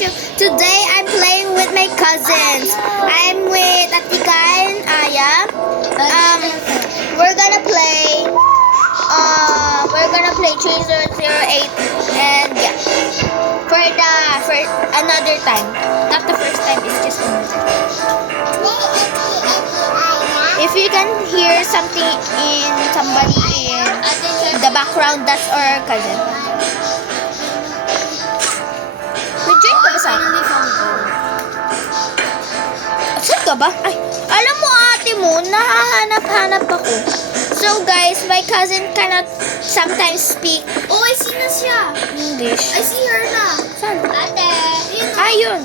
Joshua. Today I'm playing with my cousins. I'm with Atika and Aya. We're gonna play Tracer 08 and yeah. For another time. Not the first time, it's just another. If you can hear somebody in the background, that's our cousin. Nag-join ka ba sa akin? Saan ka ba? Ay, alam mo ate mo, nahahanap-hanap ako. So guys, my cousin cannot sometimes speak. Oh, I see na siya. English. I see her na. Saan? Ate. Ayun.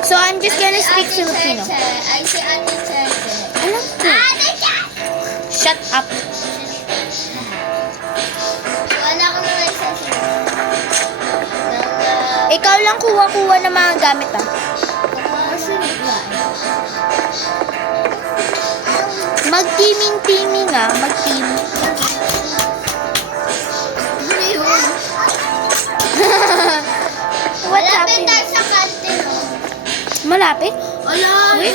So I'm just gonna speak Ate Filipino. Cheche. I see Ate Cheche. Alam ko. Ate Cheche! Shut up. Wala ko na license. Ikaw lang kuha-kuha ng mga gamit ah. Mag-teaming ah. Mag-team. What Malapit happened? tayo sa kantin. Malapit? Wala. Wait.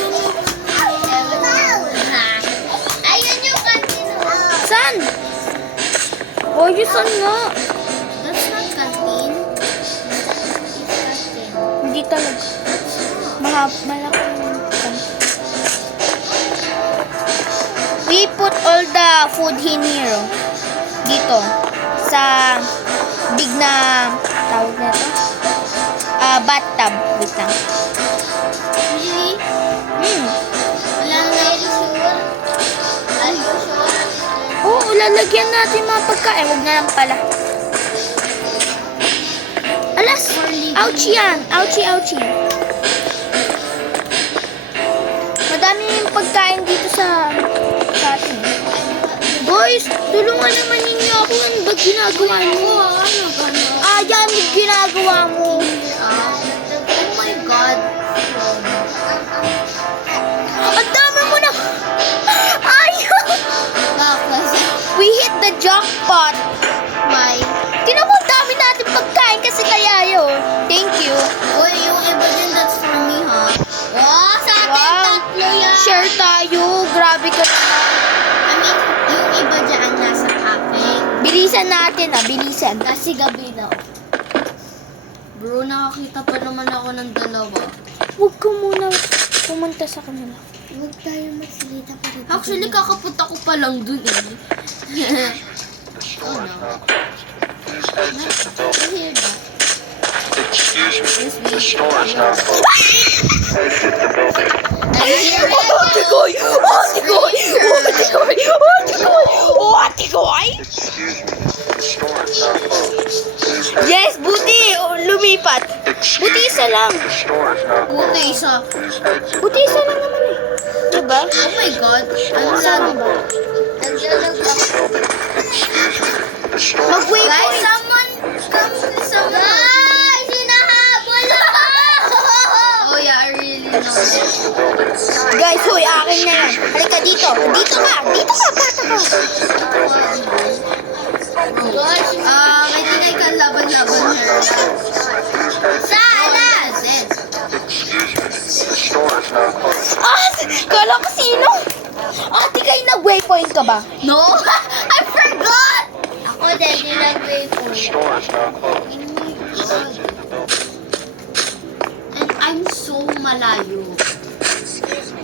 Ayun yung kantin. Saan? Oh, yun saan nga? That's not kantin. Hindi talaga. Malaki yung kantin. We put all the food in here. Dito. Sa big na tawag na ito. Bathtub. Wait lang. Really? Wala na very sure. Are you sure? Oo, lalagyan natin mga pagkain. Huwag na lang pala. Alas! Ouchie yan! Ouchie! Madami yung pagkain dito sa atin. Guys, tulungan naman ninyo ako. Ano ba ginagawa mo? Yan yung ginagawa mo. Oh my God. Ang dami mo na! Ayaw! We hit the jackpot. Why? Tinan mo, dami natin pagkain kasi kaya yun. Thank you. Uy, yung iba din that's for me, ha? Oh, sa atin Wow. tatlo yan. Share tayo. Grabe ka naman. I mean, yung iba dyan nasa akin. Bilisan natin bilisan. Kasi gabi daw. Bro, nakakita pa naman ako ng dalawa. Huwag ka muna pumunta sa kanila. Huwag tayo magsalita pa rin. Actually, kakapunta ko pa lang dun eh. Oh no. I hear that. Excuse me, Yes, the store is now closed. Exit the building. I hear Atikoy! Atikoy! Atikoy! Atikoy! Atikoy! Excuse me, the store is now closed. Yes, buti! Lumipat. Excuse Buti isa me, lang. the store is now closed. Puti isa. Please exit. Buti isa lang naman eh. Diba? Oh my God. Ano Saan lang? ba? Naglalag ako. Building. Excuse me, the store is Mag-wait Guys, point. someone Guys, hinahabol ako! Oh yeah, I really know this. exit the building. Guys, hoy, akin na yan. Halika dito. Dito ka. Dito ka, bata ka. Exit the building. Gosh, I think I can laban-laban her. Salas! Excuse me, the store is now closed. Kala ko sino? Ate, kayo nag-waypoint ka ba? No! I forgot! Ako din, nilagay ko. The store is now closed. Exit the building. And I'm so malayo. Excuse me.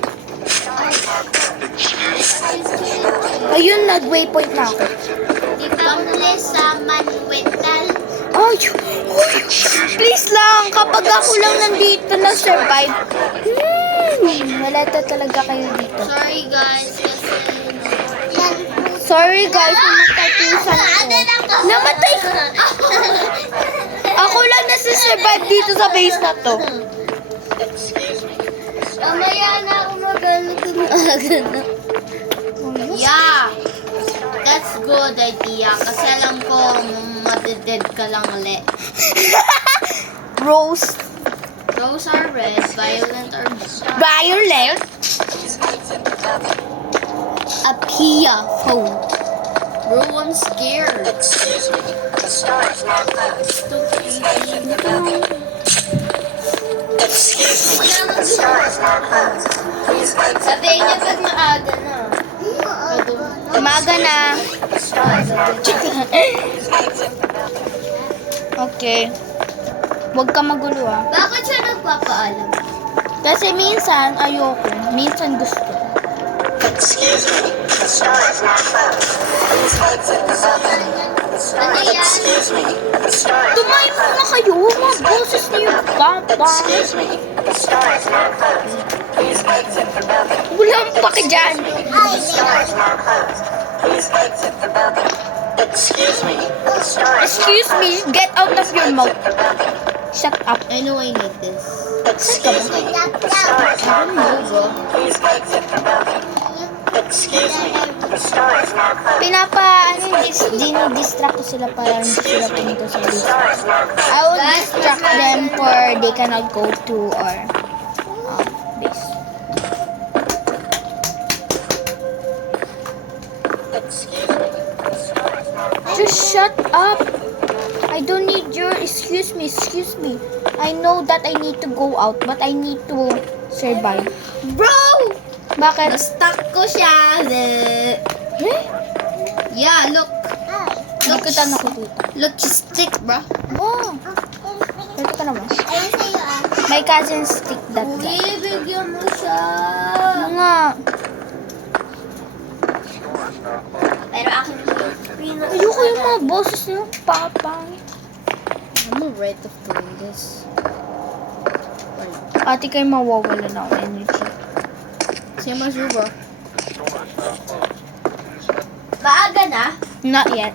Excuse me. Ayun, nag-waypoint na ako. Ikamle sa Manuetal. Ay, please lang, kapag ako lang nandito na-survive, wala talaga kayo dito. Sorry guys, kasi Sorry guys, namatay pinsan ko. Namatay ko. Ako lang nasa-survive dito sa base na to. Mamaya na ako mag-aga na. Yeah. That's good idea. Kasi alam ko, matided ka lang ulit. Rose. Those are red, violet or Violet. a Pia phone. Bro, I'm scared. Sabihin niya pag maaga na. Umaga na. Okay. Huwag ka magulo ah. Bakit siya nagpapaalam? Kasi minsan ayoko, minsan gusto. Excuse me, the store is not closed. Please exit the building. Ano yan? Excuse me, the store is Tumayo muna kayo, mga boses niyo. Baba. Excuse me, the store is not closed. Please exit the building. Walang paki dyan. The store is not closed. Please exit the building. Excuse me, the store is Excuse me, get out of your mouth. Shut up. I know I need this. Excuse me, the store is not closed. Bro. Please exit the building. Excuse me, the store is not closed. Dinidistract ko sila para hindi sila pumunta sa The base. store is not closed. I will distract them for they cannot go to our base. Excuse me, the store is not closed. Just shut up. I don't need your excuse me. I know that I need to go out, but I need to survive. Bro! Bakit? Na-stuck ko siya. Eh? Yeah, look. Nakita na ko dito. Look, you stick, bro. Oh. Ito ka naman. My cousin stick that guy. Hindi, bigyan mo siya. Ano nga? Pero akin Ayoko yung mga boses niyo. Papang. I'm afraid of doing this. Ate kayo mawawala ng energy. Siya masuba. Maaga na? Not yet.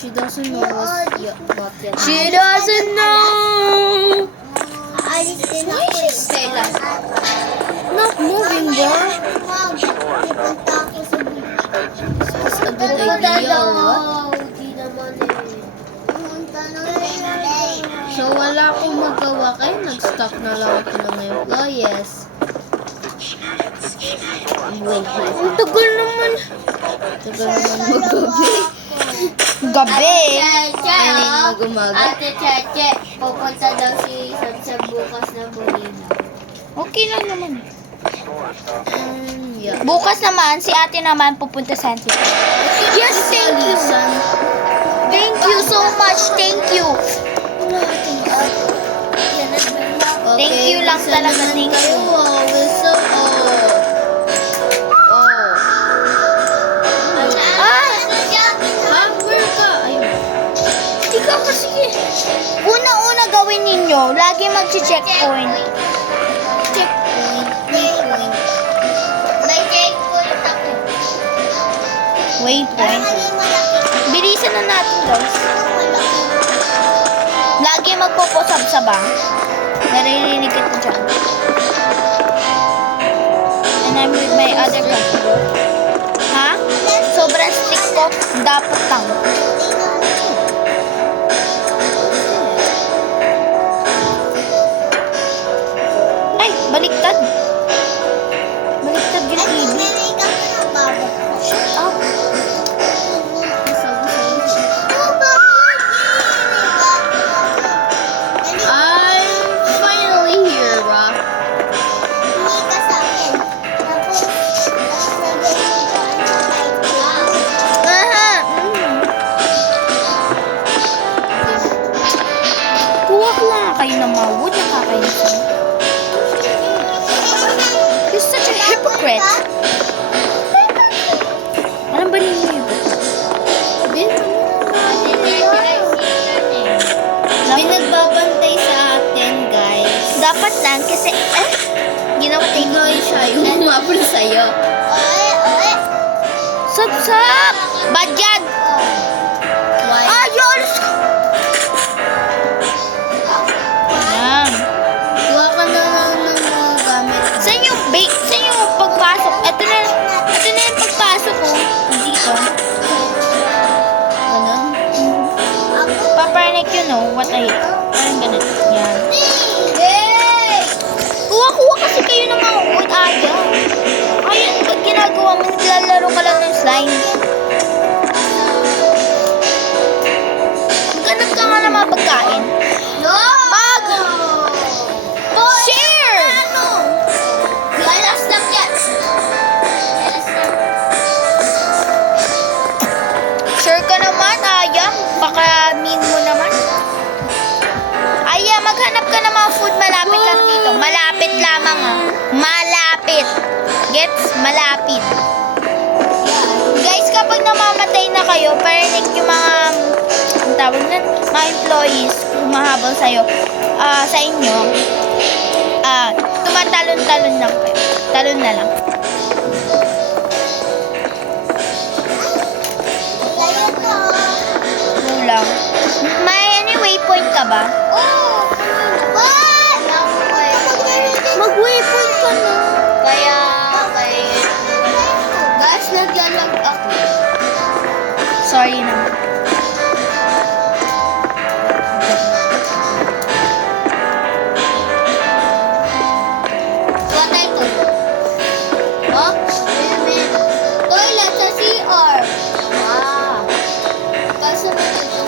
She doesn't know what's what yet. She doesn't know. Why she say that? Not moving, bro. That's a good idea, or what? So, wala akong magawa kayo. Nag-stop na lang ako ng employees. Wait. Ang tagal naman. Tagal naman magabi. Gabi. Ano yung gumaga? Ate Cheche, pupunta daw si Samsam bukas ng Bolina. Okay lang naman. Yeah. Bukas naman, si ate naman pupunta sa Santi. Yes, thank you. Thank you so much. Thank you. Thank you lang isa talaga, naman thank kayo. you. Oh, whistle. Ah! Hungry ka. Ayun. Ikaw kasi. Una-una gawin ninyo, lagi mag-checkpoint. Checkpoint. Waypoint. May checkpoint ako. Waypoint. Bilisan na natin, guys. Lagi magpo-posab sa bang. Naririnig kita dyan. And I'm with my other customer. Ha? Sobrang strict ko. Dapat lang. Ay, baliktad. Baliktad yung TV. Shut up. I'm finally here, Rock. Aha. Kuha ko lang kayo ng mga wood na kakainis. You're such a hypocrite. Alam ba ninyo yun? Nagbabantay sa atin, guys. Dapat lang kasi, ginawa tayo. Tingnan siya yung umapon sa'yo. Sab! Bad yan! Why? Ayun! Ayan. Kuha ka na lang ng mga gamit. Saan yung bake? Saan yung pagpasok? Ito na yung pagpasok ko. Dito. Ganun? Paparnik you know what I hate. Parang ganun. Yan. Kuha kasi kayo ng mga wood. Ayaw. Ayun, pag ginagawa mo, naglalaro ka lang ng slime. Maghanap ka nga ng mga pagkain. No! Share! Alas lang yan. Sure ka naman, Aya? Baka min mo naman. Aya, maghanap ka ng mga food malapit lang dito. Malapit lamang Malapit. Gets? Malapit. Guys, kapag namamatay na kayo, parinig yung mga, ang tawag na, mga employees, humahabol sa'yo, sa inyo, tumatalon-talon lang kayo. Talon na lang. Kulang. May any waypoint ka ba? Mag-waypoint ka na. Kaya, guys, naglalag ako. Sorry naman. What I told you? Huh? Toilet sa CR. Kaso na ito.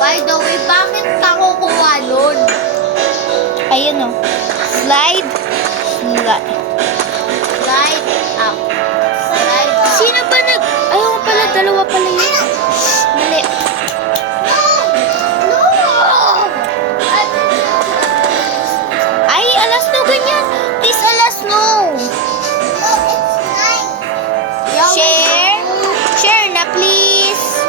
By the way, bakit ka kukuha nun? Ayun o. Slide. Slide. Slide up. Slide up. Sino ba nag... Ayaw ko pala, dalawa pala yun. Mali. No! Ay, alas no, ganyan. Please, alas no. Share. Share na, please.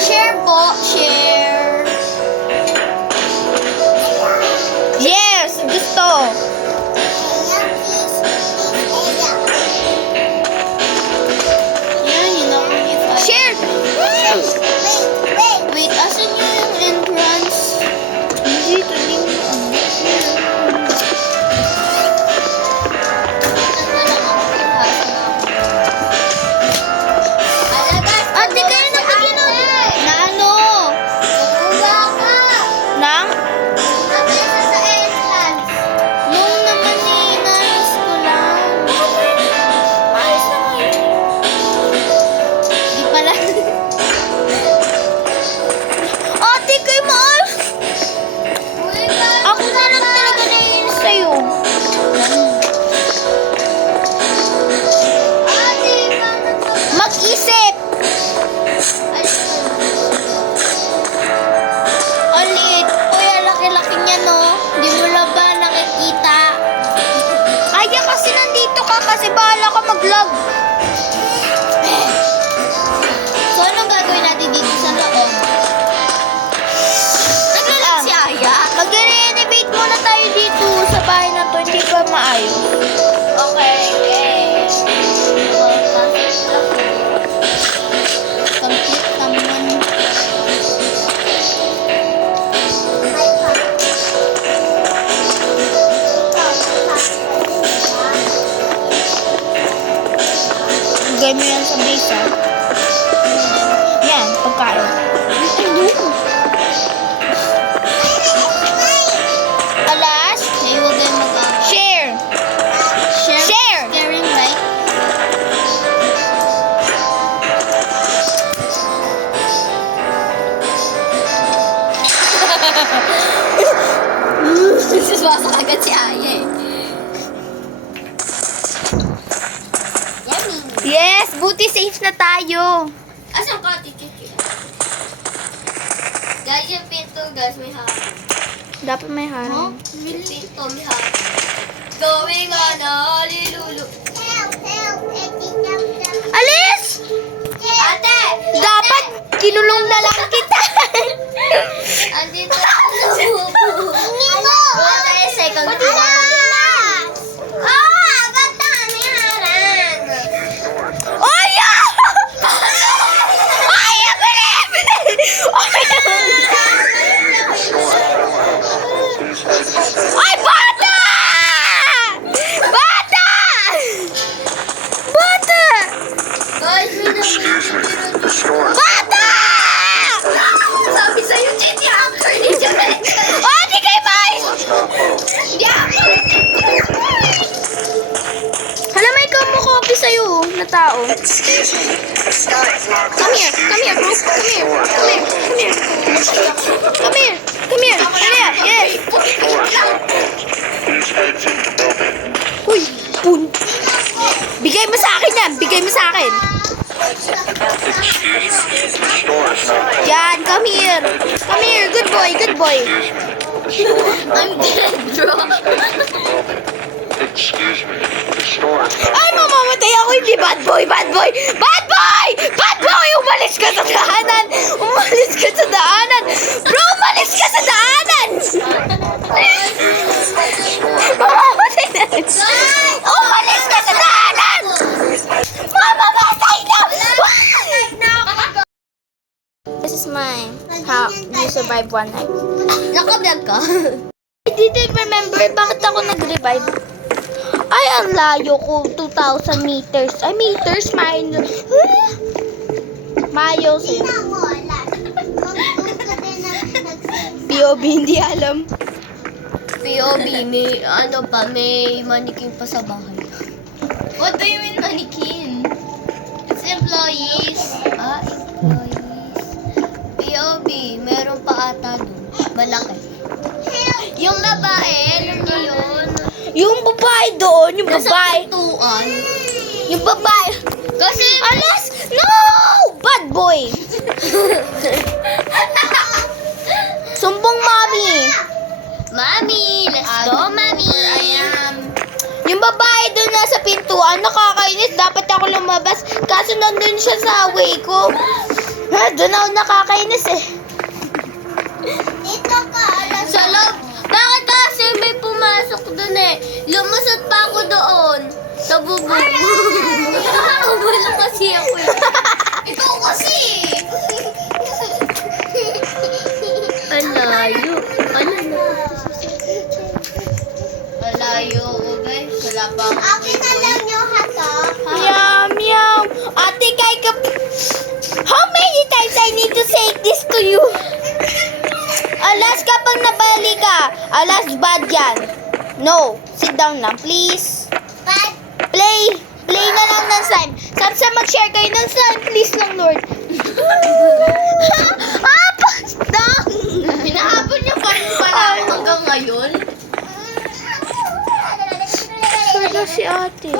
Share po. Share. Yes, gusto. Yan, yun ako if I... Share. Wait, asan yung entrance? Hindi, tuloy mo. Ate, kayo na mag-inom. Na ano? Nang? Nung naman eh, nais ko lang. Ayos naman yun. Di pala. Ate, kayo mahal. Ako na lang talaga naiinis sa'yo. Mag-isip. Ulit. Kuya, laki-laki niya, no? Di mo na ba nakikita? Kaya kasi nandito ka kasi bahala ka mag-vlog. So, anong gagawin natin dito sa loob? Naglalag si Aya. Mag-renovate muna tayo dito sa bahay na to. Hindi pa maayos. Okay, complete naman. Lagay mo yan sa base, ha? Yan, pagkain. Alas, Hey, huwag kayong share. Share. Sharing, right? Siswasak agad si Aya eh. Yummy. Yes, buti safe na tayo. Asan ka, Chichi? Guys, yung pinto, guys, may harang. Dapat may harang. Yung pinto, may harang. Going on, hallelujah. Alis! Ate! Dapat kinulong na lang kita. Andito ako sa bubo. Buwan tayo second floor. Ba't na may harang? Ay! Ay, ako rin! Ay, bata! Bata! Bata! Guys, may namin. Bata! Sabi sa'yo, Chichi, actor ni Jamaica. Oh, di kayo mais! Hindi actor. Hala, may kamukopi sa'yo na tao. Excuse me, the sky is not Come here, bro. Come here. Dali, yes. Please exit the building. Uy, pun. Bigay mo sa akin yan. Excuse me. The store is not closed. Yan, come here. Good boy. Excuse me. The store is not I'm dead, bro. Excuse me. The store is not Ay, mamamatay ako. Hindi, bad boy. Umalis ka sa daanan. Bro, umalis ka sa daanan. Mamamatay na. Umalis ka sa daanan. Mamamatay na. This is mine. How you survive one night. Nakablog ka? I didn't remember bakit ako nag-revive. Ay, ang layo ko. 2,000 meters. Ay, meters, mile. Miles. POV, hindi alam. POV, may manikin pa sa bahay. What do you mean manikin? It's employees. Employees. POV, meron pa ata doon. Malaki. Yung babae, alam niyo yun? Yung babae doon, yung babae. Tuan. Yung babae. Kasi, Alas! No! Bad boy! Sumbong mami. Mami, let's go, Mami. I am. Yung babae doon nasa pintuan, nakakainis. Dapat ako lumabas. Kaso nandun siya sa way ko. Doon ako nakakainis eh. Sa loob. Bakit kasi may pumasok doon eh? Lumusot pa ako doon. Sa bubog. Wala kasi ako eh. Ikaw kasi. Alayo. Alayo ko guys. Wala pa ako. Akin na lang yung hatak. Meow. Ate, kay ka... How many times I need to say this to you? Alas, kapag nabali ka. Alas, bad yan. No. Sit down lang, please. Play na lang ng slime. Sapsa, mag-share kayo ng slime. Please lang, Lord. Pastang! Pinahapon niyo pa rin pala ako hanggang ngayon. Sorry si ate.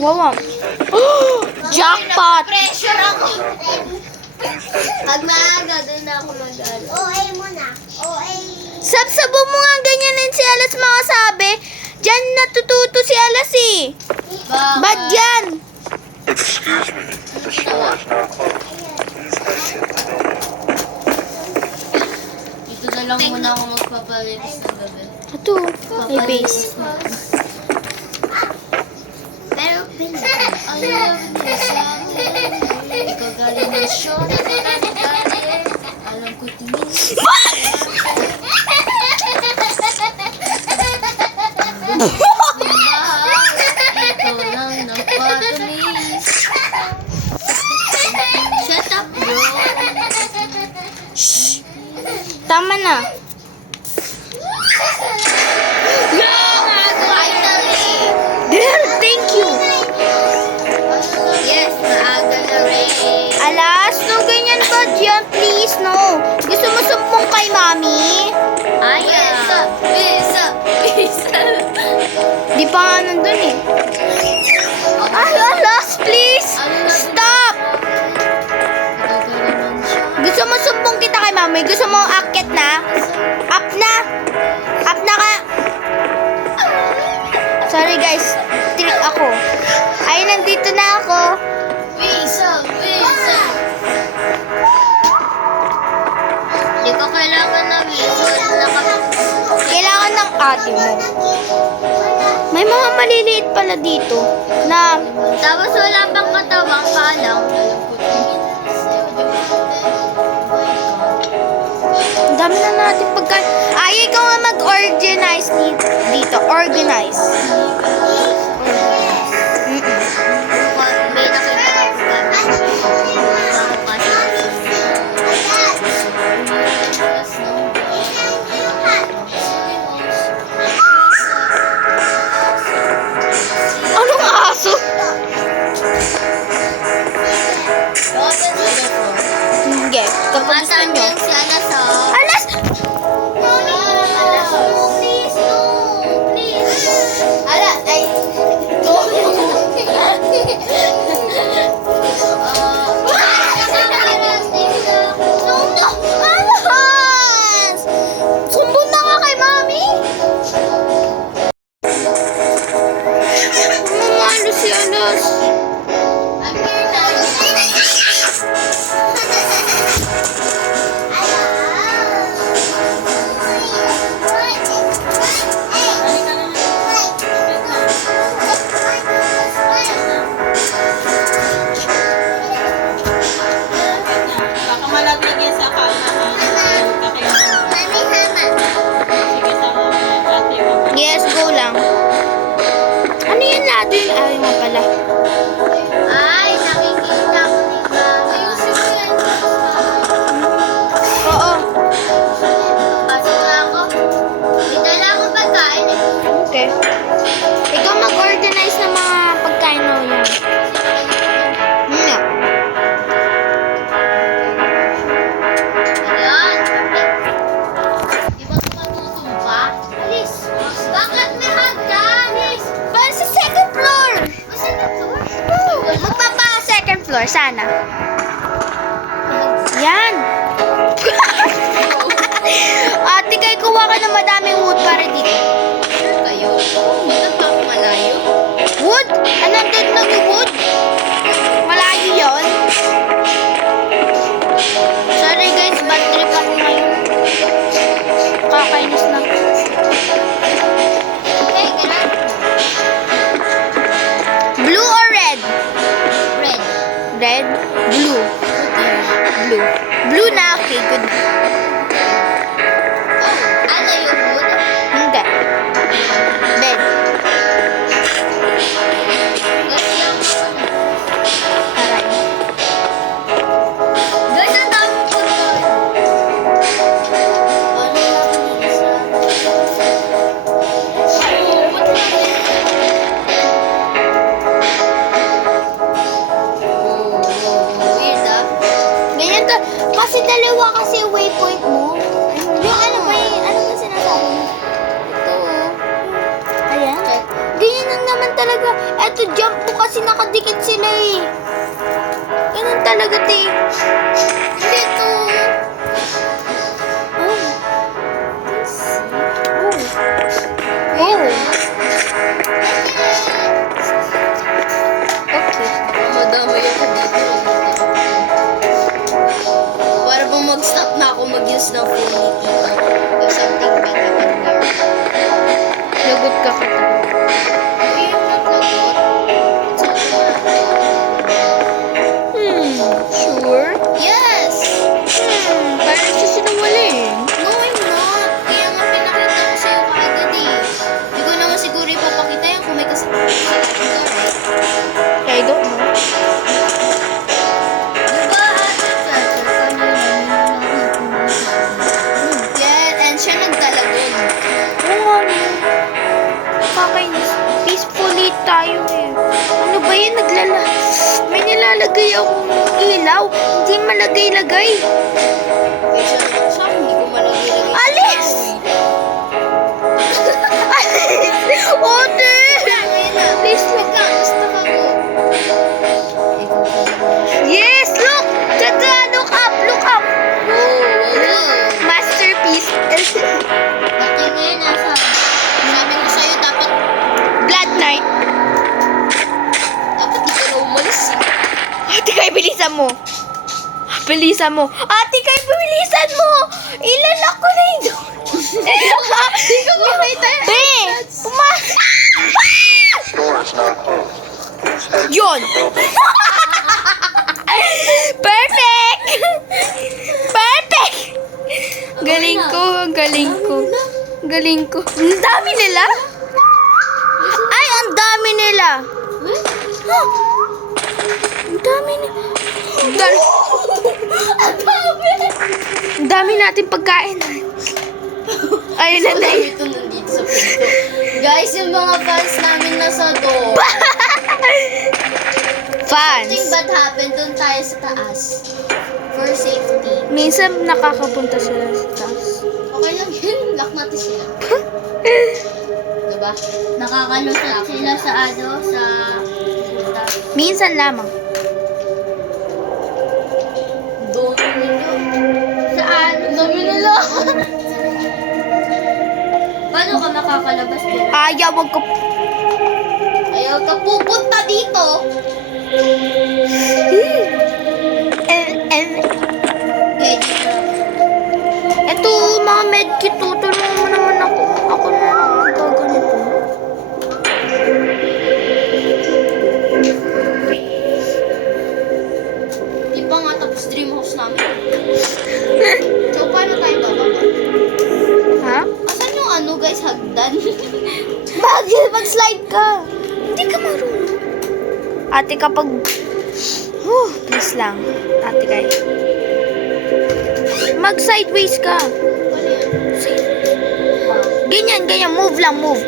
Wow. Jackpot! Pressure ako. Pag maaga, doon na ako mag-alala. OA mo na. OA. Sabsabo mo nga ganyanin si Alas mga sabi. Diyan natututo si Alas eh. Bad yan. Excuse me. The store is not closed. Please exit the building. Dito na lang muna ako magpapalinis ng gabi. Ito, may base. Pero alam niya sa akin. Ikaw galing ng show. Alam ko tingin. Ikaw lang nagpatulis. Shut up, bro. Shh. Tama na. Finally! Girl, thank you. Yes, maaga na rin. Alas, no ganyan ba dyan? Please, no. Gusto mo sumpong kay mami? Bisa. Di pa nga nandun eh. Ay, alas, please. Stop. Gusto mo sumpong kita kay mami? Gusto mo akit na? Up na. Up na ka. Sorry guys, trick ako. Ay, nandito na ako. Bisa. Hindi ko kailangan na visa. Kailangan ng ate mo. May mga maliliit pala dito na Tapos wala pang katawang paalam. ang dami na natin pagkain. Ay, ikaw nga mag-organize dito. Organize. May nakita ako Anong aso? floor. Sana. Yan. Ate, kay kuha ka ng madaming wood para dito. Kayo? Ba't pa ako malayo? Wood? Nandun lang yung wood? Malayo yun? Sorry guys, bad trip ako ngayon. Kakainis na. Okay, ganun. Blue or red? Red. Red? Blue. Blue. Blue na, okay, good. Oh, ano yung wood? Hindi. Red. Kasi lang ako na. Aray. Guys, ang dami ko doon. Ano lang isa? Weird ah. Ganyan to. Kasi dalawa kasi yung waypoint mo. Yung ano ba yung, ano ba sinasabi mo? Ito oh. Ayan. Ganyan lang naman talaga. Eto, jump mo kasi nakadikit sila eh. Ganun talaga, te. Hindi ito. Oh. Oh. Oh. Okay. Madamay ako dito. Para bang mag-stop na ako mag-use ng phone ni Tito. Or something bad happened here. Lagot ka ka. Uy, yung naglagot. Sure? Yes! Parang siya sinungaling. No, I'm not. Kaya nga pinakita ko sa'yo kaagad eh. Hindi ko naman siguro ipapakita yan kung may kasama. I don't know. Diba, ate, Yan, and siya nagdalagon. Oo nga. Kakainis. Peacefully tayo eh. Ano ba yan? May nilalagay akong ilaw. Hindi malagay-lagay. Eh, siya naman siya, hindi ko malagay-lagay. Alis! Alis! Ote! Please, look. Stop ako. Yes, look! Tata, look up! Look up! Wow. Masterpiece. Pati ngayon, nasa Sabi ko sa'yo, dapat Blood Knight. di ka na umalis eh. Ate Kay, bilisan mo. Bilisan mo. Ate Kay, bilisan mo. Ilalak ko na yun. Hindi ko makita. Be! Doors not closed. Yun! Perfect! Perfect! Galing ko, galing ko. Galing ko. Ang dami nila? Ay, ang dami nila. Huh? Ang dami nila. Ang dami natin pagkain. Ayun na na yun. Ito nandito sa pinto. Guys, yung mga fans namin nasa door. Fans. Something bad happened, doon tayo sa taas. For safety. Minsan nakakapunta sila sa taas. Okay lang yun. Lock natin sila. Diba? nakakalusot sila sa ano, sa Minsan lamang. Doon nila. saan? Dami nila. Paano ka makakalabas dyan? Ayaw, wag ko. Ayaw ka pupunta dito. Okay, dito. Ito, mga medkit, tutulungan mo naman ako. Ako na lang magaganito. Di pa nga tapos dream house namin. So, paano tayo bababa? Ha? Asan yung ano guys, hagdan? Mag-slide ka. Hindi ka marunong. Ate, kapag... please lang. Ate, kay. Mag-sideways ka. Ganyan, ganyan. Move lang, move.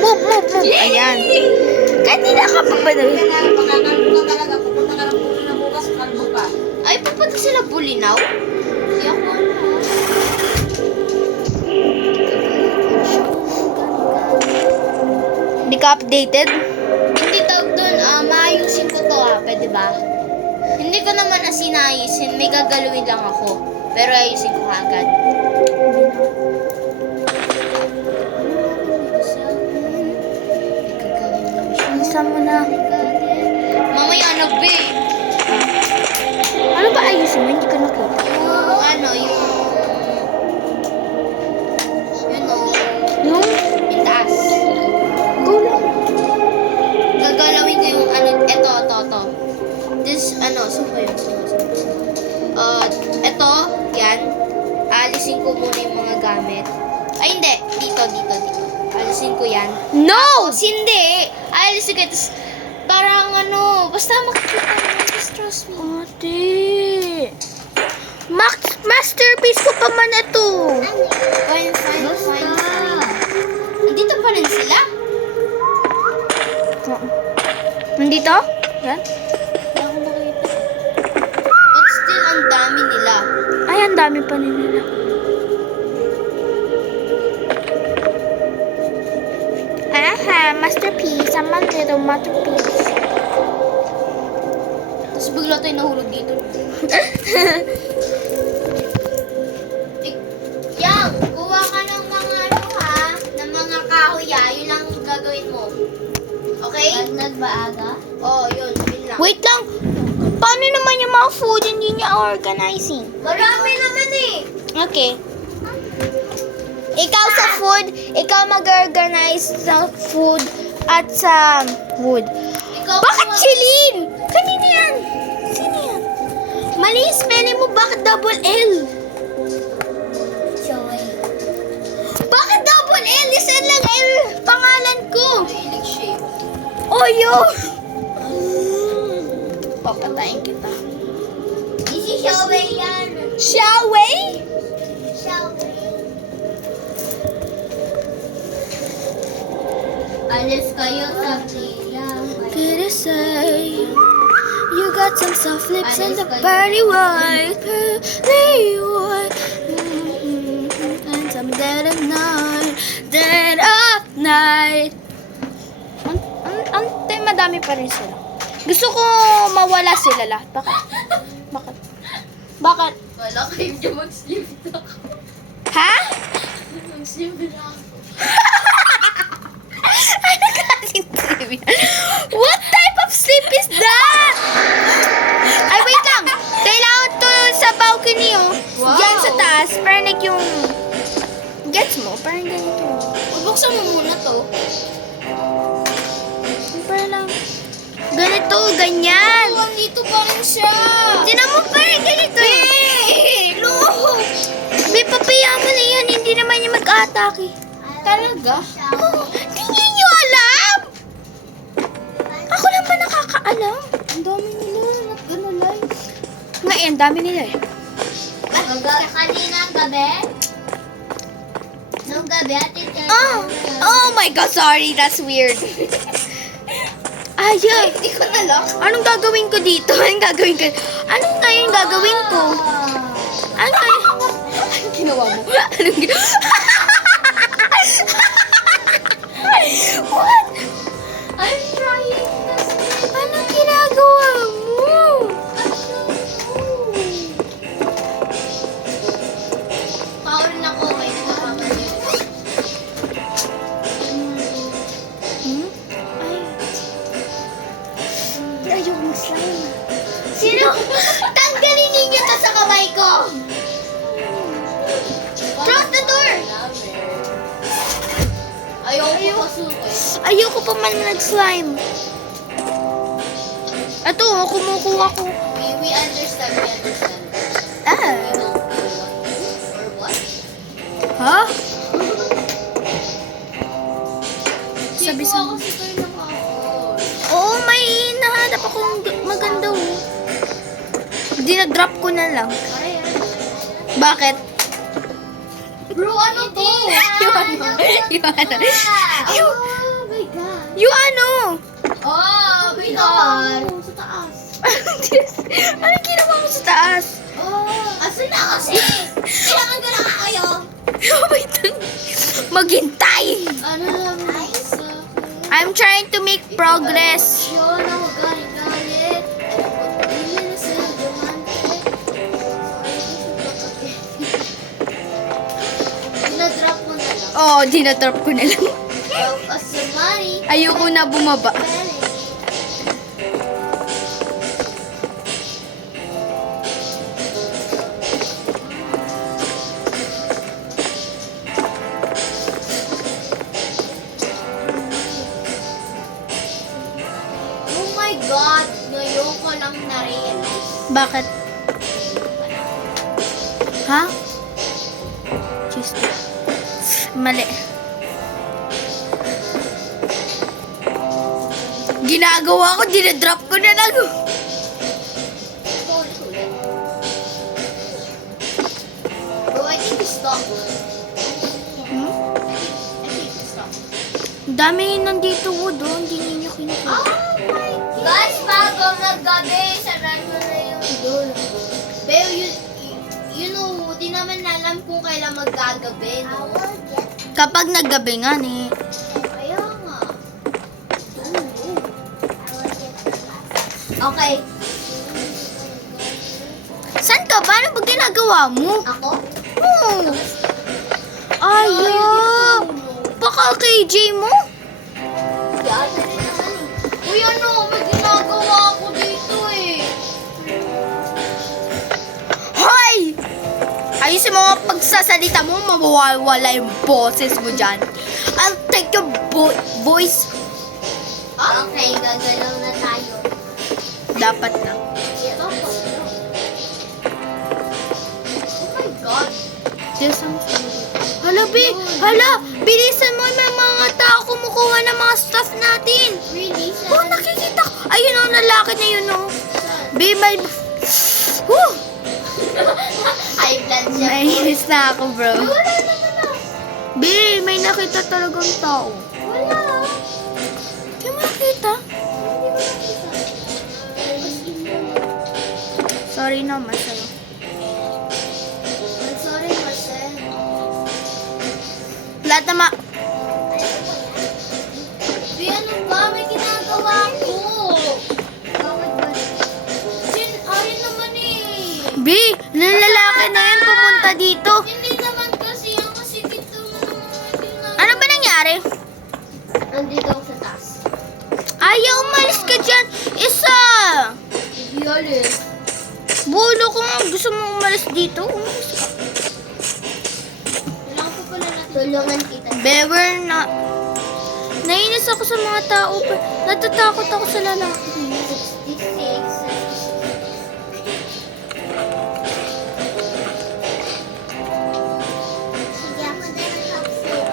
Move, move, move. Ayan. Kanina ka pa ba na? Ay, papunta sila Bulinaw? Di ako ano. Hindi ka updated? Hindi tawag doon, maayusin ko to pwede ba? hindi ko naman na sinayisin. May gagalawin lang ako. Pero ayusin ko agad. Isa mo na. Mamaya na, be. Ano ba ayusin mo? Hindi ko nakita. Yung ano, yung Yung? yung taas. Go lang. Gagalawin ko yung ano, eto. This, ano, saan ba yun? Eto, yan. Alisin ko muna yung mga gamit. Ay, hindi. Dito. Alisin ko yan. No! Tapos, hindi. Alisin ko. Tapos, parang ano, basta makikita mo. Just trust me. Ate. Masterpiece ko pa man ito. Fine. Nandito pa rin sila. Nandito? Yan? But still, ang dami nila. Ay, ang dami pa nila. Aha, masterpiece. I'm a little masterpiece. Tapos bigla tayo nahulog dito. Yang, kuha ka ng mga ano ha, ng mga kahoy ha. Yun lang gagawin mo. Okay? Nagmaaga? Oh, yun lang. Wait lang. Paano naman yung mga food hindi niya organizing? Marami naman eh. Okay. Ikaw sa food, ikaw mag-organize sa food at sa wood. Ikaw Bakit kuha- Chilin? Kanina yan. Sino yan? Mali yung spelling mo. Bakit double L? Joy. Bakit double L? Isa lang L. Pangalan ko. Mahilig shape. Oyo. Papatayin kita. Easy Xiaowei yan. Xiaowei? Xiaowei. Alis kayo sa tilang. Could I say you got some soft lips and the pearly white, and some dead of night. Ante, madami pa rin sila. Gusto ko mawala sila lahat. Bakit? Wala kayo dyan mag-sleep na ako. Ha? Mag-sleep na ako. Ano klaseng sleep yan? What type of sleep is that? Ay, wait lang. Kailangan to sa balcony, oh. Wow. Diyan sa taas. Parang like yung... Gets mo? Parang ganito. Bubuksan mo muna to. Parang lang... Ganito, ganyan. Dito pa rin siya. Tinan mo parang ganito. No! May papaya mo na yan. Hindi naman yung mag-atake. Talaga? Oh, hindi nyo alam! Ako lang ba nakakaalam? Ang dami nila. Not gonna lie. Ngayon, dami nila eh. Kanina ang gabi? Nung gabi, atin Oh my God, sorry. That's weird. Ayun. Hindi ko na-lock. Anong gagawin ko dito? Anong gagawin ko? Anong ngayon gagawin ko? Anong ngayon? Anong ginawa mo? Anong ginawa? What? I'm trying to sleep. Anong ginagawa mo? Power na ko. May nakakamali. Ayoko mag-slime. Sino? Tanggalin ninyo to sa kamay ko. Close the door. Ayoko pasukin. Ayoko pa man nag-slime. Ito, kumukuha ko. We understand. We understand. Ah. We don't know what to do or what. Ha? Sabi Sabi sa sa... ako si Toy ng ako. Oo, may nahanap akong maganda. Oh. Dinag-drop ko na lang. Bakit? Bro, ano to? Yung ano? Yung ano? Yung, Oh my God. yung ano? Oh, binar. Sa taas. Anong ginawa mo sa taas? Oh, asan na kasi? Kailangan ko na kayo. Wait lang. Maghintay! Ano lang sa... I'm trying to make progress. Yun, ako galit. Hindi na sa ako, dinadrop ko na lang. Show us some money. Ayoko na bumaba. Oh my God! Ngayon ko lang na-realize. Bakit? Ha? Cheese stick. Mali. Ginagawa ko, dinadrop ko na lang. Bro, I think we stop. Hmm? I think we stop. Ang dami nandito ko doon, hindi ninyo kinukuha. Oh my God! Guys, bago maggabi, sarado mo na yung dulo. Pero you know, di naman alam kung kailan maggagabi, no? Kapag naggabi nga ni. Kaya nga. Okay. Saan ka? Paano ba ginagawa mo? Ako? Oh. Ayaw. Baka KJ mo? Yan, na rin naman eh. Uy, ano? May ginagawa ako dito eh. Hoy! Ayusin mo mga pagsasalita mo, mawawala yung boses mo dyan. I'll take your voice. Okay, gagalaw na tayo. Dapat na. Ito po. Oh my God. There's something. Hala, B! Hala! Bilisan mo, may mga tao kumukuha ng mga stuff natin. Really? Oh, nakikita ko. Ayun ang lalaki na yun, oh. B, may... Woo! High blood siya. Nainis na ako, bro. Wala naman ah. B, may nakita talagang tao. Wala. Di mo nakita? Sorry naman sa'yo. I'm sorry, Marcel. Lahat na Di ano ba? May ginagawa ko. Bakit ba? Ayun naman eh. B, yung lalaki na yun pumunta dito. Hindi naman kasi ang masikip naman ang ginagawa. Ano ba nangyari? Nandito ako sa taas. Ayaw, umalis ka dyan. Isa! Hindi alis. Bulo ko nga. Gusto mo umalis dito? Umalis ka. Kailangan ko pala na tulungan kita. Bewer na. Nainis ako sa mga tao. Natatakot ako sa lalaki. 66. Sige, ako din ang toxic.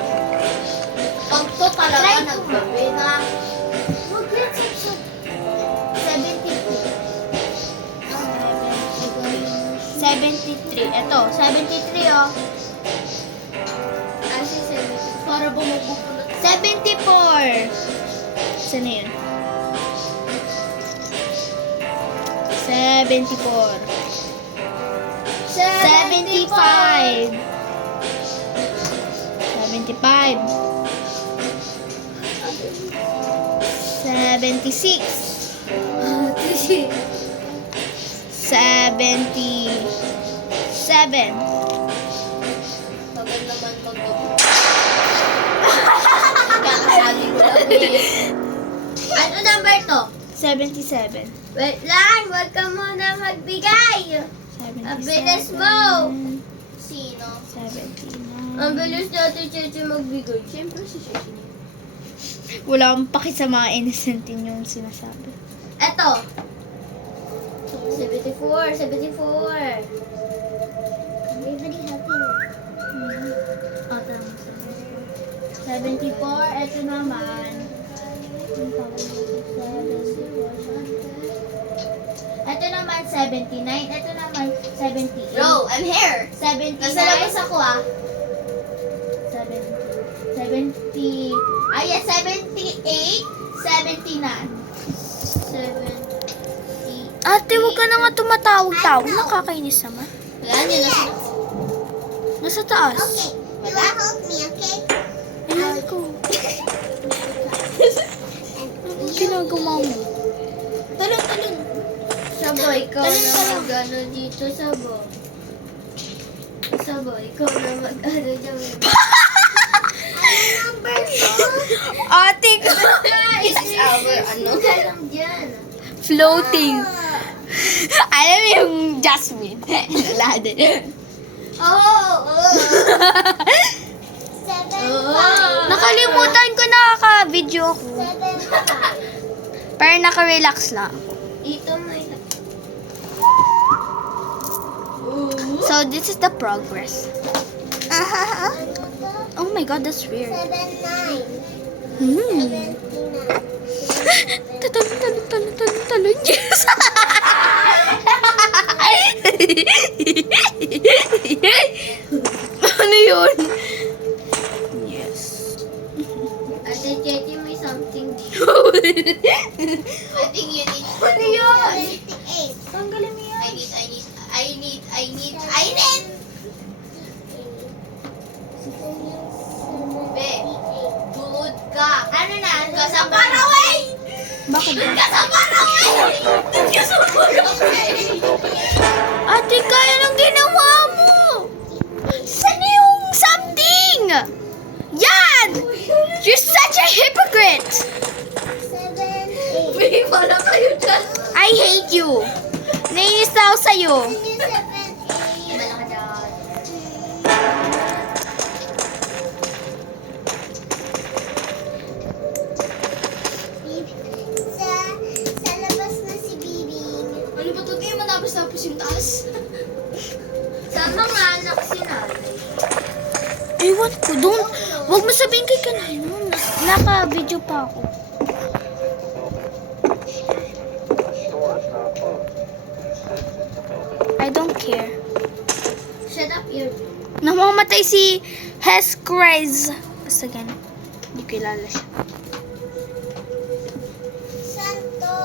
Pag to talaga nagbabi na. Mag-let's up 73. Ito, 73 oh. Ano si 70? Para bumubulot. 74. Saan na yun? 74. 75. 75. 76. 77. Tagal naman mag-gabi. Kakasabi ko lang eh. Ano number to? 77. Wait lang, huwag ka muna magbigay. Ang bilis mo. Sino? 79. Ang bilis natin Cheche magbigay. Siyempre si Cheche. Wala akong paki sa mga innocent yung sinasabi. Eto. 74, 74. Everybody happy. Oh, tama. 74. Ito naman. Ito naman 79. Ito naman 78. Bro, I'm here. 79. Nasa labas ako ah. 70. Ay, 78. 79. 70. Ate, huwag ka na nga tumatawag-tawag. Nakakainis naman. Wala niyo na siya. Nasa taas. Wala. Help me, okay? Ayan ko. Anong ginagawa mo? Talon. Sabo, ikaw na mag-ano dito, Sabo. Sabo, ikaw na mag-ano dyan. Ate ko. This is our ano? Alam dyan. Floating. Alam mo yung Jasmine. Wala din. Nakalimutan ko nakaka-video ako. Pero naka-relax lang. Dito may... So, this is the progress. Oh my god, that's weird. Talon. Yes! Ano yun? Yes. Ate Chechi, may something dito. I think you need... Ano yun? Tanggalin mo yan. I need. Be, tuod ka. Ano na? Ka sa Paraway! Bakit ba? Ka sa Paraway! Ka sa Paraway! Ate, kaya nang ginawa mo? Saan yung something? Yan! You're such a hypocrite! May wala kayo dyan. I hate you! Nainis na ako sa'yo. Wala ka dyan. Sa labas na si Bibing. Ano ba ito? Di mo tapos yung taas? Sa mga anak si nanay. Ewan ko, wag mo sabihin kay kanay mo. Naka-video pa ako. I don't care. Shut up, ear. Namamatay si Heskriz. Basta ganun. Hindi ko kilala siya. Santo.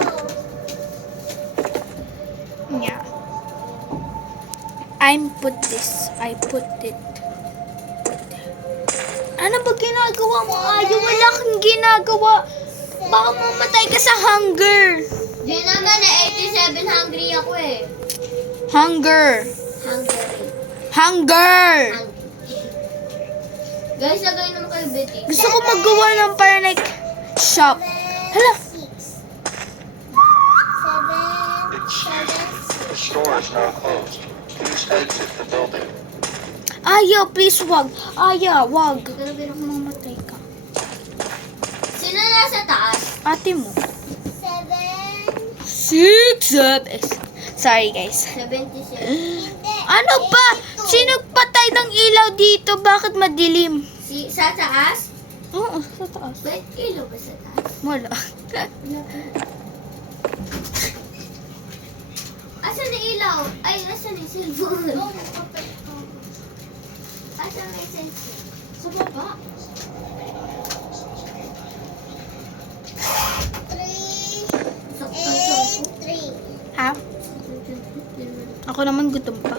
Yeah. I put this. I put it. Ano ba ginagawa mo? Ayaw, wala kang ginagawa. Baka mamatay ka sa hunger. Di naman na 87 hungry ako eh. Hunger. Hungry. Hunger. Guys, lagay naman kayo Betty. Gusto ko magawa ng parang like shop. Hala. 6. 7. The store is now closed. Please exit the building. Ayaw, please wag. Ayaw, wag. Mamatay ka. Sino nasa taas? Ate mo. 7. 6. Sorry guys. 76. Ano ba? Sino patay ng ilaw dito? Bakit madilim? Sa taas? Oo, sa taas. Wait, ilaw ba sa taas? Wala. Asan na ilaw? Ay, asan na yung cellphone? Asan na yung cellphone? Sa baba. 3. Ha? Ako naman gutom pa.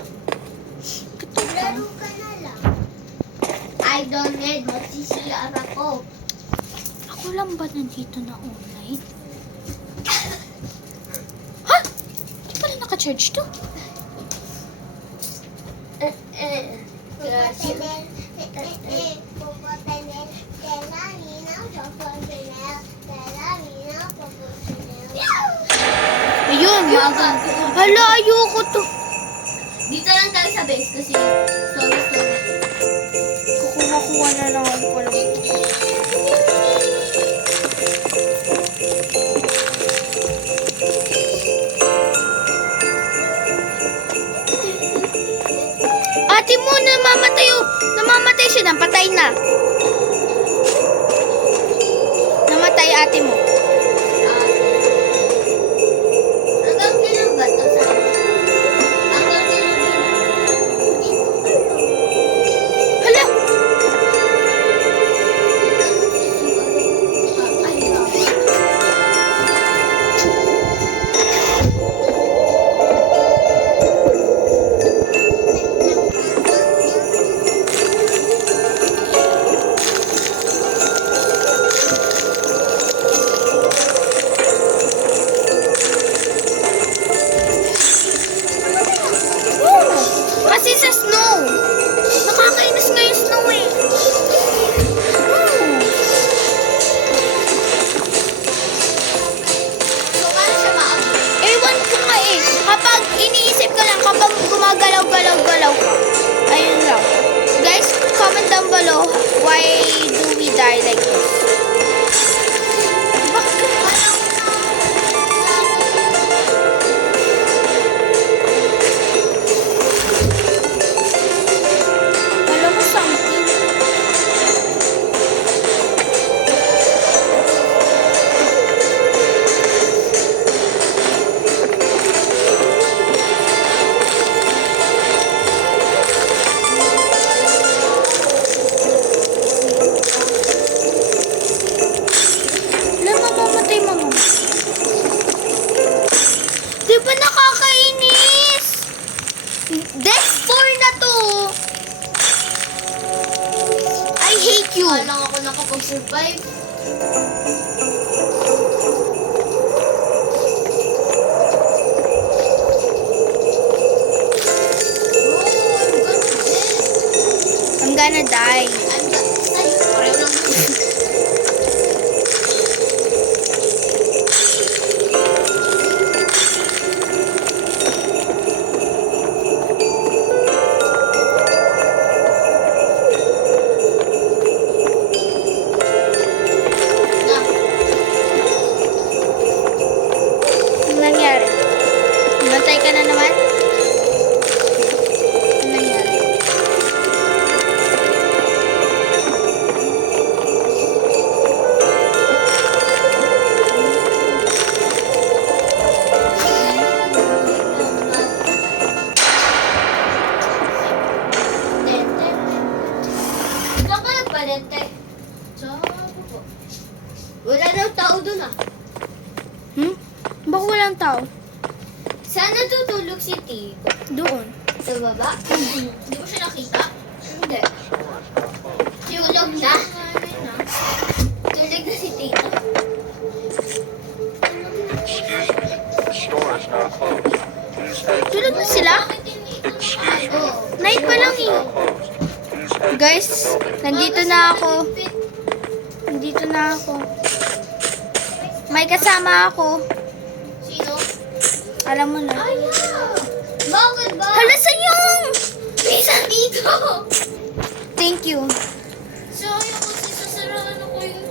Gutom pa. Laro ka na lang. I don't need magsisiyar ako. Ako lang ba nandito na online? Ha? Di pala naka-charge to? Ayun, maga. Hala, ayoko to. Dito lang tayo sa base kasi story. Kukuha na lang ako pala. Ate mo, namamatay oh. Namamatay siya, napatay na. Namatay ate mo. Hanggang kailan ba ito sa hanggang kailan ba? Hala! die like this. Alam mo something? Alam mo, mamatay mo mo. Di ba nakakainis? Death 4 na to. I hate you. Lang ako nakapag-survive. I'm gonna die. Pareho lang. Ano nangyari? Matay ka na naman? Ano nangyari? Saan ka nagpalente? Wala daw tao dun ah. Hmm? Baka walang tao. Saan natutulog si Tito? Doon. Sa baba? Hindi mo siya nakita? Hindi. Tulog na? Tulog na si Tito. The store is now closed. Please exit Tulog na sila? Oo. Night pa lang eh. closed. Please exit Guys, the building. nandito na ako. Nandito na ako. May kasama ako. Sino? Alam mo na. Ay, bakit ba? Hala sayong! Bisa dito! Thank you. Sayang kasi sasaraan ako yung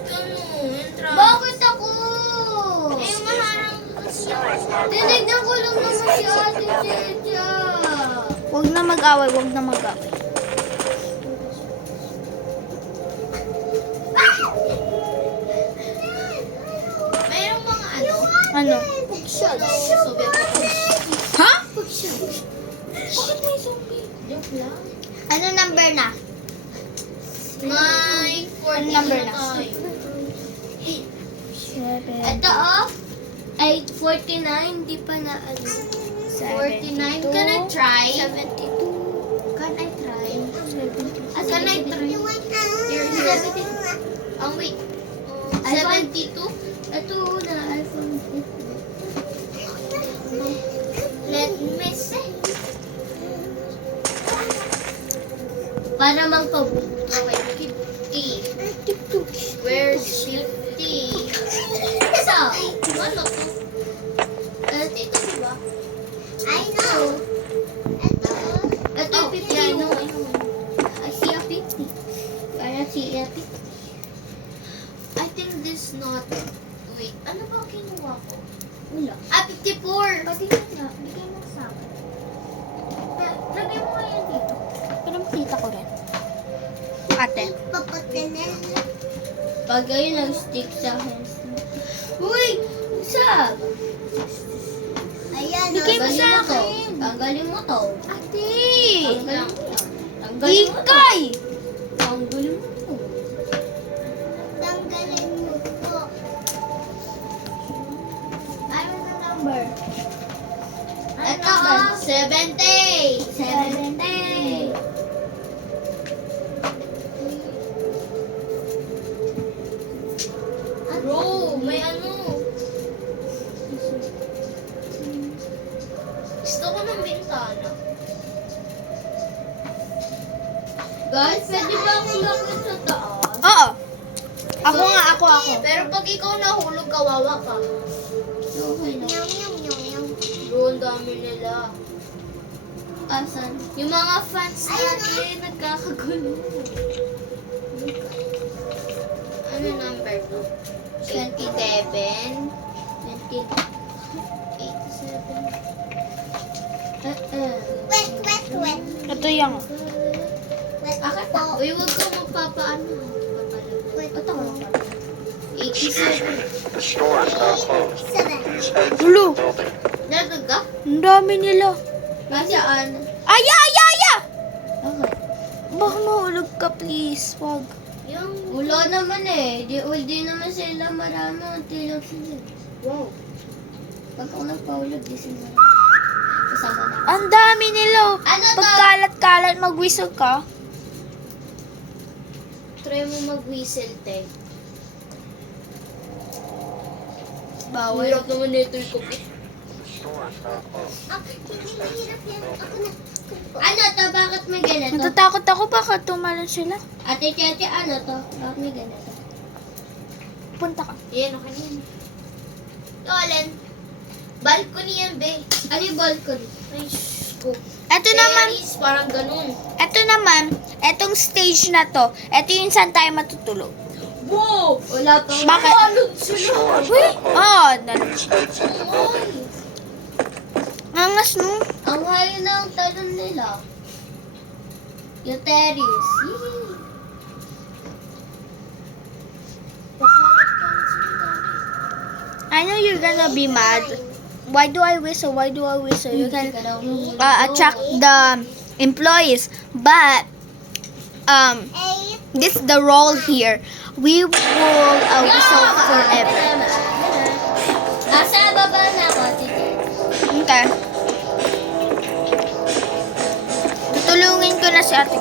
entrance. Bakit ako? Eh, maharang kasi ako. Tinignan ko lang naman si Ate Jeja. Huwag na mag-away, huwag na mag-away. Mayroong mga ano? Ano? Pugshot. Sobrang pugshot. Ha? Pugshot. Bakit may zombie? Joke lang. Ano number na? May 14 number na na? tayo. 7, Ito oh. Ay, 49. Di pa na ano. 49. Can I try? 72. Can I try? Can I try? Here, 72. Oh, wait. 72? Ito na iPhone 15. Let me see. Para magpabuto. Okay, 50. Where's 50? So, ano to? Ito, diba? I know. Ito, 50. I know. I see a 50. I see a 50. I think this not... Wait, ano ba kinuha ko? Wala. Ah, 54! Pati nga, bigay mo sa akin. Lagay mo nga yan dito. Pero makita ko rin. Ate. Pag kayo nag-stick sa hands. Uy! Isa! Ayan, Bigay mo sa Tanggalin mo to. akin. Tanggalin mo to. Ate! Tanggalin mo to. Tanggalin mo to. Ikay! Tanggalin mo to. tanggalin mo po. Ano na number? Ito, 70! 70! Bro, may ano. Gusto ko ng bintana. Guys, pwede ba akong lakit sa taas? Oo. Ako nga, ako. Pero pag ikaw nahulog, kawawa ka. Okay na. Nyam, nyam, nyam, nyam. Bro, ang dami nila. Asan? Yung mga fans Ayun, natin, nagkakagulo. yung number to? 27. 87. Ito yung. Akit po. Uy, huwag ka magpapaano. Ba't ako? 87. The store is now closed. Please exit Ulo. the building. Nagag ka? Ang dami nila. Kasi ano? Aya! Okay. Baka mahulog ka, please. Wag. Wala naman eh. Di naman sila marami. Unti lang sila. Wow. Pag ako nagpahulog, di sila. Kasama na. Ang dami nila. Ano to? Pagkalat-kalat, mag-whistle ka. Try mo mag-whistle, te. Bawal. Hirap naman nito yung cookie. The store is now closed. Ano to? Bakit may ganito? Natatakot ako, baka tumalon sila. Ate Cheche, ano to? Bakit may ganito? Punta ka. Yan, okay yan. Lolen, balcony yan, be. Ano yung balcony? Ay, scoop. Ito naman, Parang ganun. etong stage na to, ito yung saan tayo matutulog. Wow! Wala pa. Bakit? The store is Uy! now closed. Oh, Please exit the building. nangas no. Ang hayo ng talon nila. Uterius. Yee! I know you're gonna be mad. Why do I whistle? You can attract the employees, but this is the role here. We will whistle forever. Nasa baba na ako, titi. Okay. Tutulungin ko na si ate.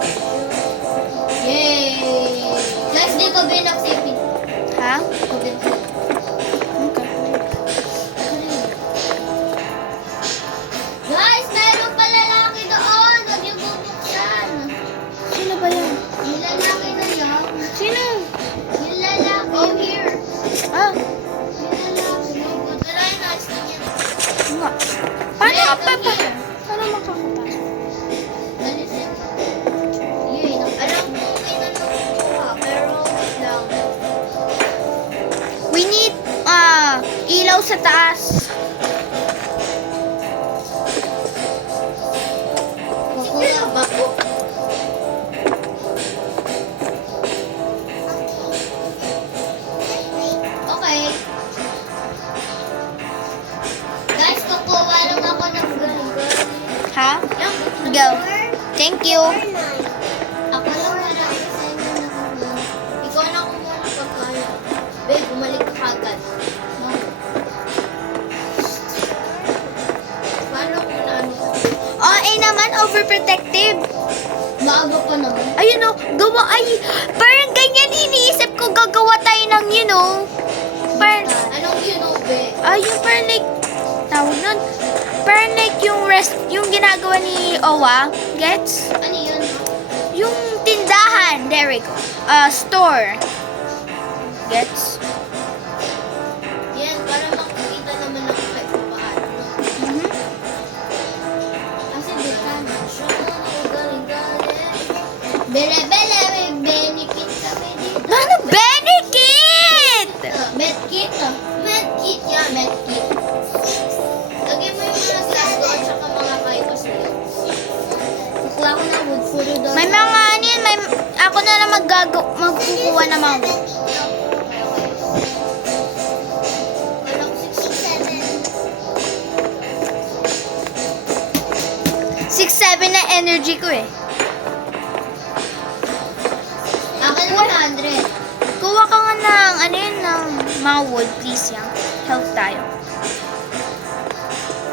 Yay! Guys, di ko binaksipin. Ha? Ko binaksipin. Okay. Guys, meron pa lalaki doon. Huwag yung bubuksan. Sino ba yan? Yung lalaki na yan. Sino? Yung lalaki. Oh, here. Ah, Yung lalaki. Try na. nga. Paano Yeah, ka pa? come here. Paano makakapasok? Alisin. Yay. Alam ko, may nanukuha. Pero, wait lang. We need ilaw sa taas. Kukuha ba ko? Okay. Guys, kukuha lang ako ng galing. Ha? Go. Thank you. Ako lang wala ko sa inyo na kukuha. Ikaw na kumuha ng pagkaya. Babe, bumalik ka agad. No? Paano kung ano? OA naman, overprotective. Maaga pa naman. Ayun o, gawa, ay, parang ganyan iniisip ko gagawa tayo ng, parang, Anong you know, be? yung parang like, tawag nun, parang like yung ginagawa ni Owa, gets? Ano yun? Yung tindahan, there we go, store, gets? Yan, para makikita naman ako kahit paano. Mhm. Kasi di ka na siya. Galing-galing. Bele-bele, may benefit kami dito. Ano, Benekit? Medkit. Medkit yan, medkit. Lagyan mo yung mga glass ko at saka mga kaipas nila. Kukuha ko ng wood puro doon. May mga ano yan, ako na lang magkukuha ng mga wood. Walang 6-7 na energy ko eh. Akin 100. Kuha ka nga ng, ng mga wood, please, yang. Help tayo.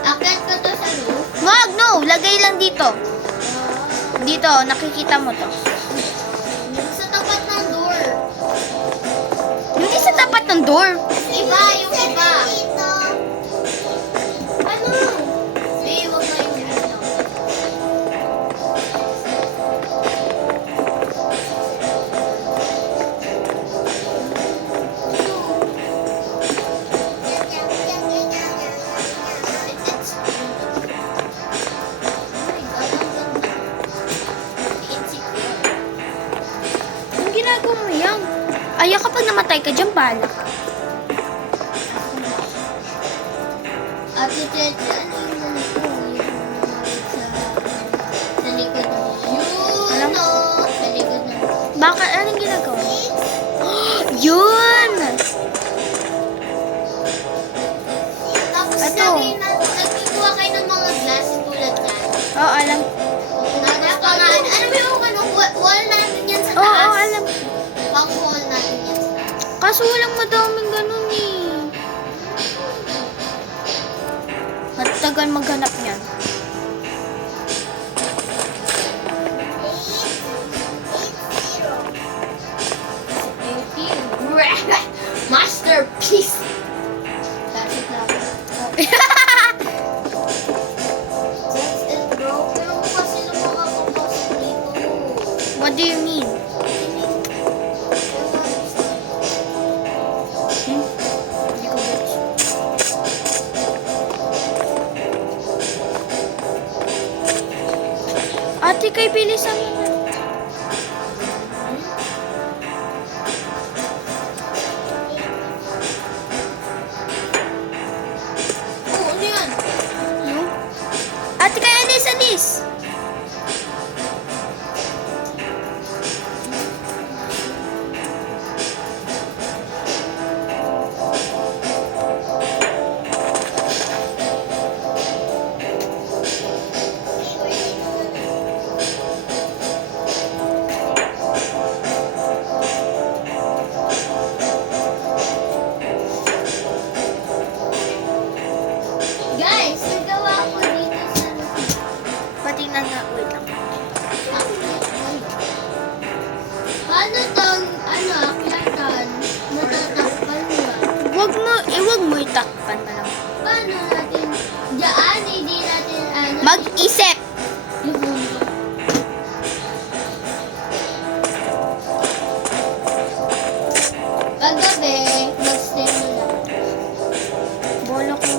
Akin ko to sa roof. Wag, no! Lagay lang dito. Dito, nakikita mo to. Sa tapat ng door. Hindi sa tapat ng door. Iba yung iba. Ano? Hey, wag na yung ano. Anong ginagawa mo yan? Ay, kapag namatay sumakay ka dyan, bahala ka. Ate Cheche, ano yung ano ko? Sa likod mo. Alam Yun mo? o! Sa likod mo. Bakit? Anong ginagawa? Yun! Tapos Ito. nagkukuha kayo ng mga glass tulad yan. Oo, alam. Nagapangaan. Ano ba yung ano? Wall natin yan sa Oo, taas. alam. Pang wall natin yan sa taas. Kaso walang madaming ganun eh. Matagal maghanap niyan. Masterpiece! Kasi lang. That's it, bro. Pero kasi ng mga kapasok dito. What do you mean? Hindi ko gets. Ate, kay bilisan mo na. Oh, ano yan? No? Ate, kay alis. Guys, yung gawa ko dito sa... Patingnan nga. Wait lang. Paano tong, ano, akyatan? Matatakpan niya. Wag mo itakpan na lang. Paano natin, dyan, hindi natin, ano, Mag-isip! yung paggabi, mag-stay mo lang. Bola ko.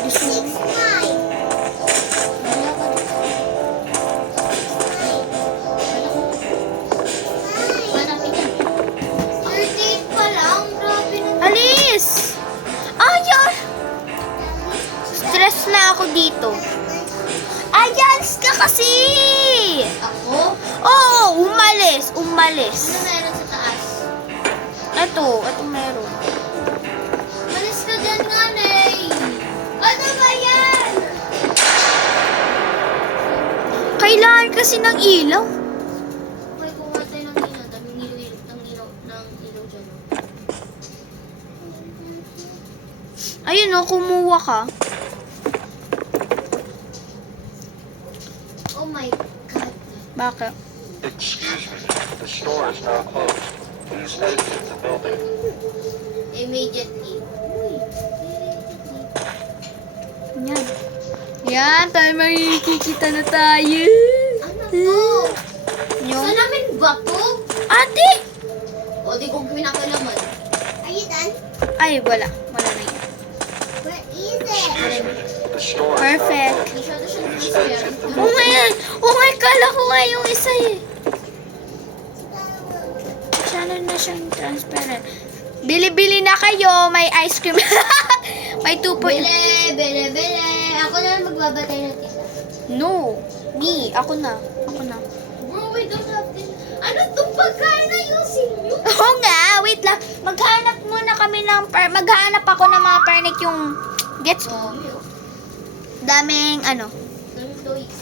Gusto mo? Wala ka. Malapit yan. 38 pa lang, grabe na. Alis! Ayan! Stress na ako dito. Ayan ka kasi! Ako? Oo, umalis. Ano meron sa taas? Ito meron. Malis ka dyan nga, Ney! Ano ba yan? Kailangan kasi ng ilaw. May kumuha tayo ng ilaw. Daming ilaw dyan. Ayun o, kumuha ka. Oh my God. Bakit? Excuse me. The store is now closed. Please exit the building. Immediately. Yan. Yan, tayo makikita na tayo. Ano to? Yung... Saan namin ba to? Ate! O, di kong pinakalaman. Are you done? Ay, wala. Wala na yun. Where is it? The store is now Perfect. closed. Masyado siyang transparent. Oo nga yan. Oo nga, kala ko nga yung isa eh. Masyado na siyang transparent. Bili-bili na kayo. May ice cream. May 2 Bele. Ako na magbabatay ng tita. No. Me. Ako na. Bro, we don't have this. Ano itong pagkain na ayusin nyo? Oo nga. Wait lang. Maghanap muna kami ng maghanap ako ng mga pernik yung gets mo. Daming ano. toys.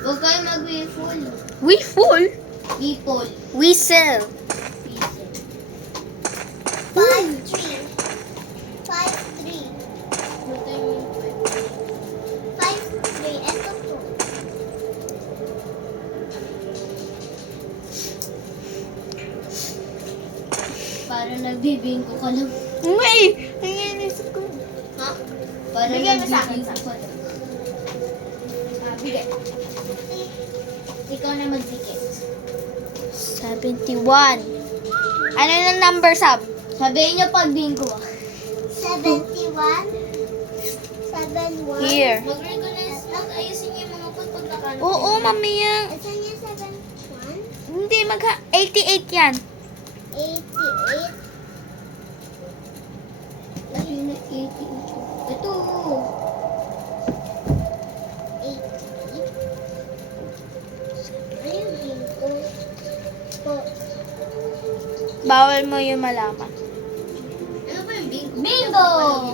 Huwag kayo mag-wifol. We full. Wifol. We sell. 5-3. 5-3. 5-3. Ito po. Para nagbibingko ka lang. May. Nanginisip ko. Ha? Para Bigyan mo sa akin, nagbibingko ka lang. Bigay. Ikaw na magdikit. 71. Ano yung number, Sab? Sabihin niyo pag bingo ah. 71. 71. Here. Mag-recognize, ayusin niyo yung mga pag nakano. Oo, mamaya. Saan yung 71? Hindi, 88 yan. 88. Ayun na, 88. Ito. 88. Ayun, bingo. Po. Bawal mo yung malaman. Ano ba yung bingo? Bingo!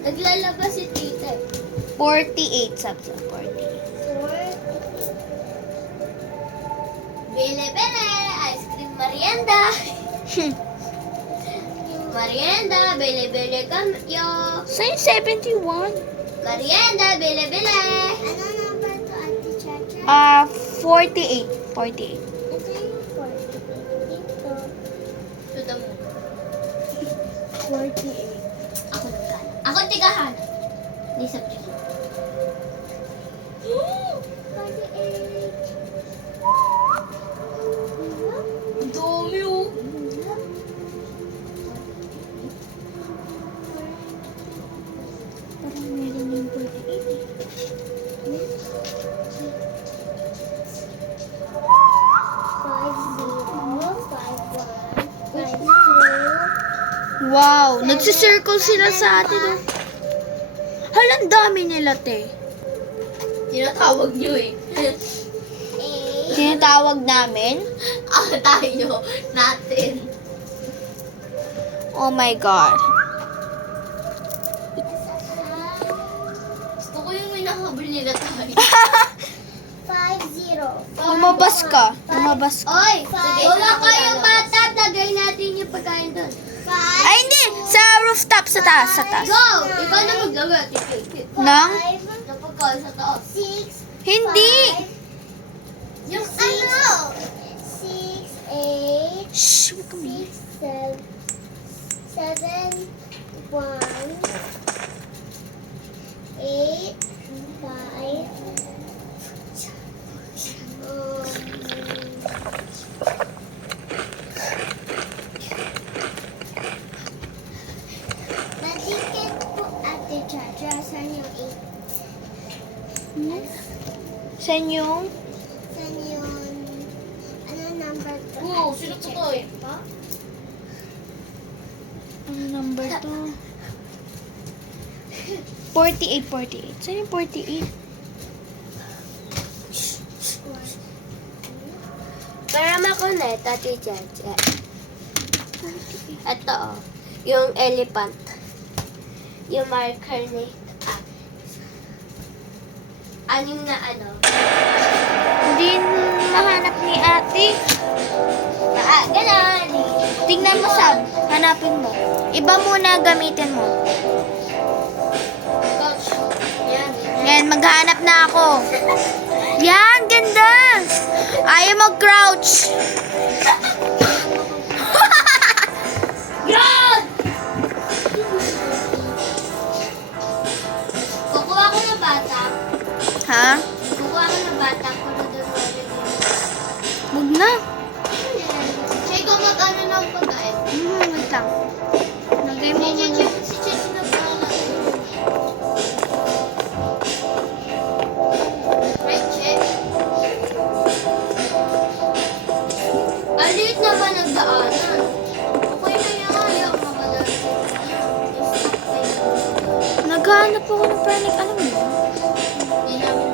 Naglalabas si tita. 48, sabi sa 48. 4. Bele-bele! Ice cream merienda! Merienda! Bele-bele kayo! Sa'yo 71. Merienda! Bele-bele! Ano number to, Ate Chacha? 48. 48. Ito yung 4. Dito. Tuto mo. 48. Ako nagkala. Ako tigahan. Hindi sa pili. 48. Ang dami oh. Parang meron yung 48. Wow, nagsisircle sila sa atin. Oh. Halang dami nila, te. Tinatawag niyo eh. Tinatawag namin. Tayo. Natin. Oh my God. Gusto ko yung may nakahabol nila tayo. 50. Lumabas ka. Lumabas ka. Oy! Wala kayong bata. Tagay natin yung pagkain doon. Ay, hindi! Sa rooftop, sa taas, sa taas. Go! Ikaw na maglagay. Nang? Sa pagkain sa taas. 6. Hindi! Yung ano? 6, 8, Shh, wag ka muna. 7, 1, 8, 5. Nandikit po, Ate Chacha. Saan yung 8? Saan yung? Saan yung... Ano number to? Oo, sino po to eh? Ano number to? 48, 48. Saan yung 48? Para makunet, Ate Chacha. Ito oh. Yung elephant. Yung marker ni anim na ano. Hindi mahanap ni ate. Ganon. Tingnan mo, Sab. Hanapin mo. Iba muna gamitin mo. Coach. Yan. Yan, maghanap na ako. Yan, ganda. Ayaw mag-crouch. Yan! Kukuha ko ng bata. Ha? Kukuha ko ng bata. Kuno doon ulit yun. Huwag na. Siya ikaw mag-ano ng pagkain. Wait lang. Lagay mo muna. Si Chichi nag-ano. Right, check. Alit naman ang daanan. Okay na yan. Ayaw makadaan. Naghahanap ako ng panic. Alam mo yun? Hindi namin.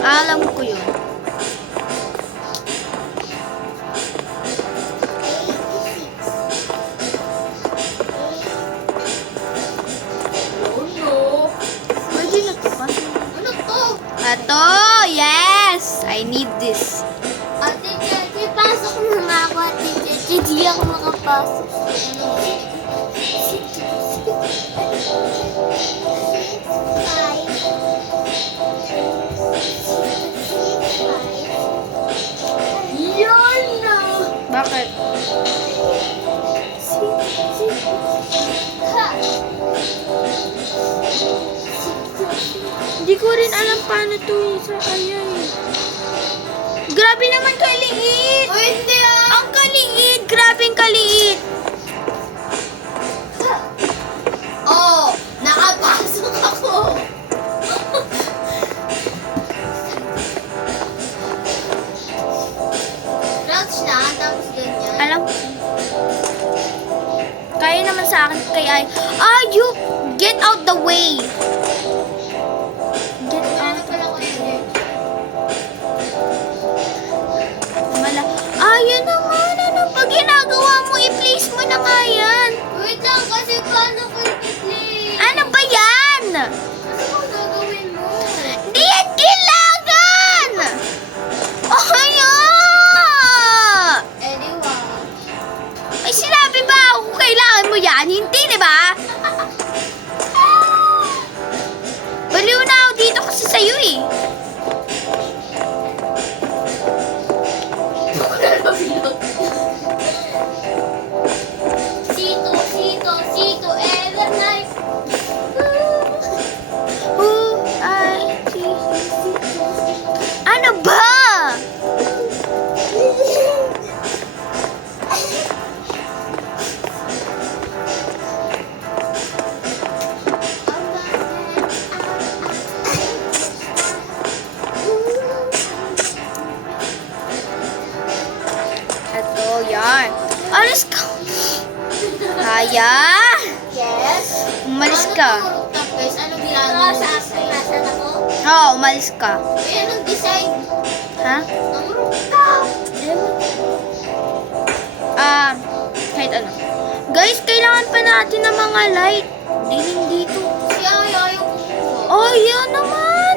Alam ko yun. 86. Oh no. Pwede na to pa. Ano to? Ato! Yes! I need this. Ate Chichi, pasok na nga ako, Ate Chichi. Hindi ako makapasok. Yan na! Bakit? Ha! Hindi ko rin alam paano to sa kaya eh. Grabe naman kaliit! O hindi ah! Ang kaliit! Grabing kaliit! Oh! Nakapasok ako! sa akin kay Ay. Ah, you get out the way. Get out. Ano pala ko yun? Ayun naman, ano pa ginagawa mo? I-place mo na nga yan. Wait lang, kasi paano ko i-play? Ano ba yan? Ano bang gagawin mo? Di yan kailangan! Oh, kaya! Anyway. May sinabi ba ako kailangan mo yan? Hindi, di ba? Baliw na ako dito kasi sa'yo eh. Sito, ever night. Who I Ano ba? Ito, yan. Alis ka. Kaya. Yes. Umalis ka. Tapos, ano ginagawa mo? Sa akin, nasan ako? Oo, umalis ka. Eh, anong design? Ha? Ang rooftop. Kahit ano. Guys, kailangan pa natin ng mga light. Dilim dito. Si Ayaw kumuha. Oh, yan naman.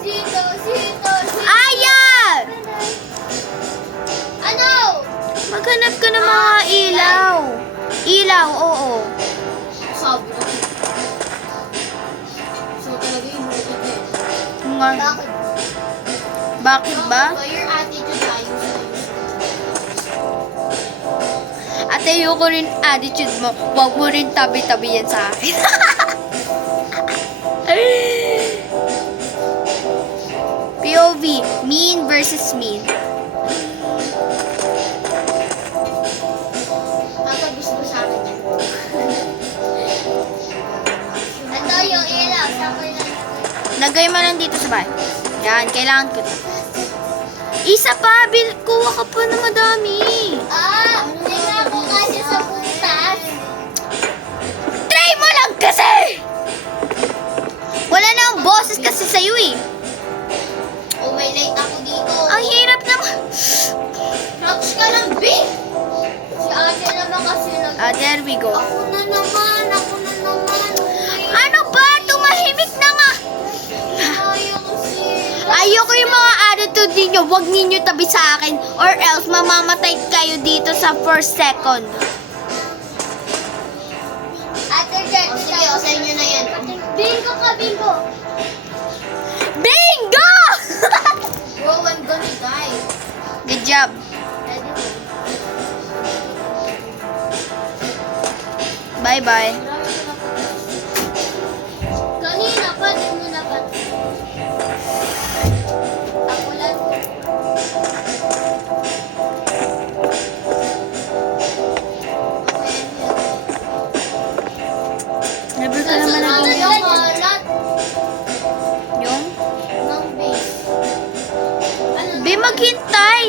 Sito. Aya! Ano? Maghanap ka ng mga ilaw. Ilaw, oo. Sabi ko. So, talaga yung rooftop eh. Nga. Bakit? Bakit ba? Your attitude ayos na Ate, ayoko rin attitude mo. Huwag mo rin tabi-tabi yan sa akin. POV, mean versus mean. Tatagis mo sa akin yan. Ito yung ilaw. Saan ko yung Lagay mo lang dito sa bahay. Yan, kailangan ko. Isa pa, kuha ka pa na madami. tingnan ko kasi sa butas. Try mo lang kasi! Wala na ang boses kasi sa'yo eh. Oh, may light ako dito. Ang hirap naman. Crouch ka lang, B! Si ate naman kasi There we go. Ako na naman. Okay. Ano ba? Tumahimik na nga. Ayaw kasi. Ayoko yung mga attitude ninyo. Huwag ninyo tabi sa akin or else mamamatay kayo dito sa first second. Ate Jet, sige, o sa inyo na yan. Bingo ka, bingo! Bingo! Bro, I'm gonna die. Good job. Ready mo? Bye-bye. Kanina pa, di mo na pa. Ako lang. Never ka naman naging yung kalat yung... ng base. Ano? Be, maghintay.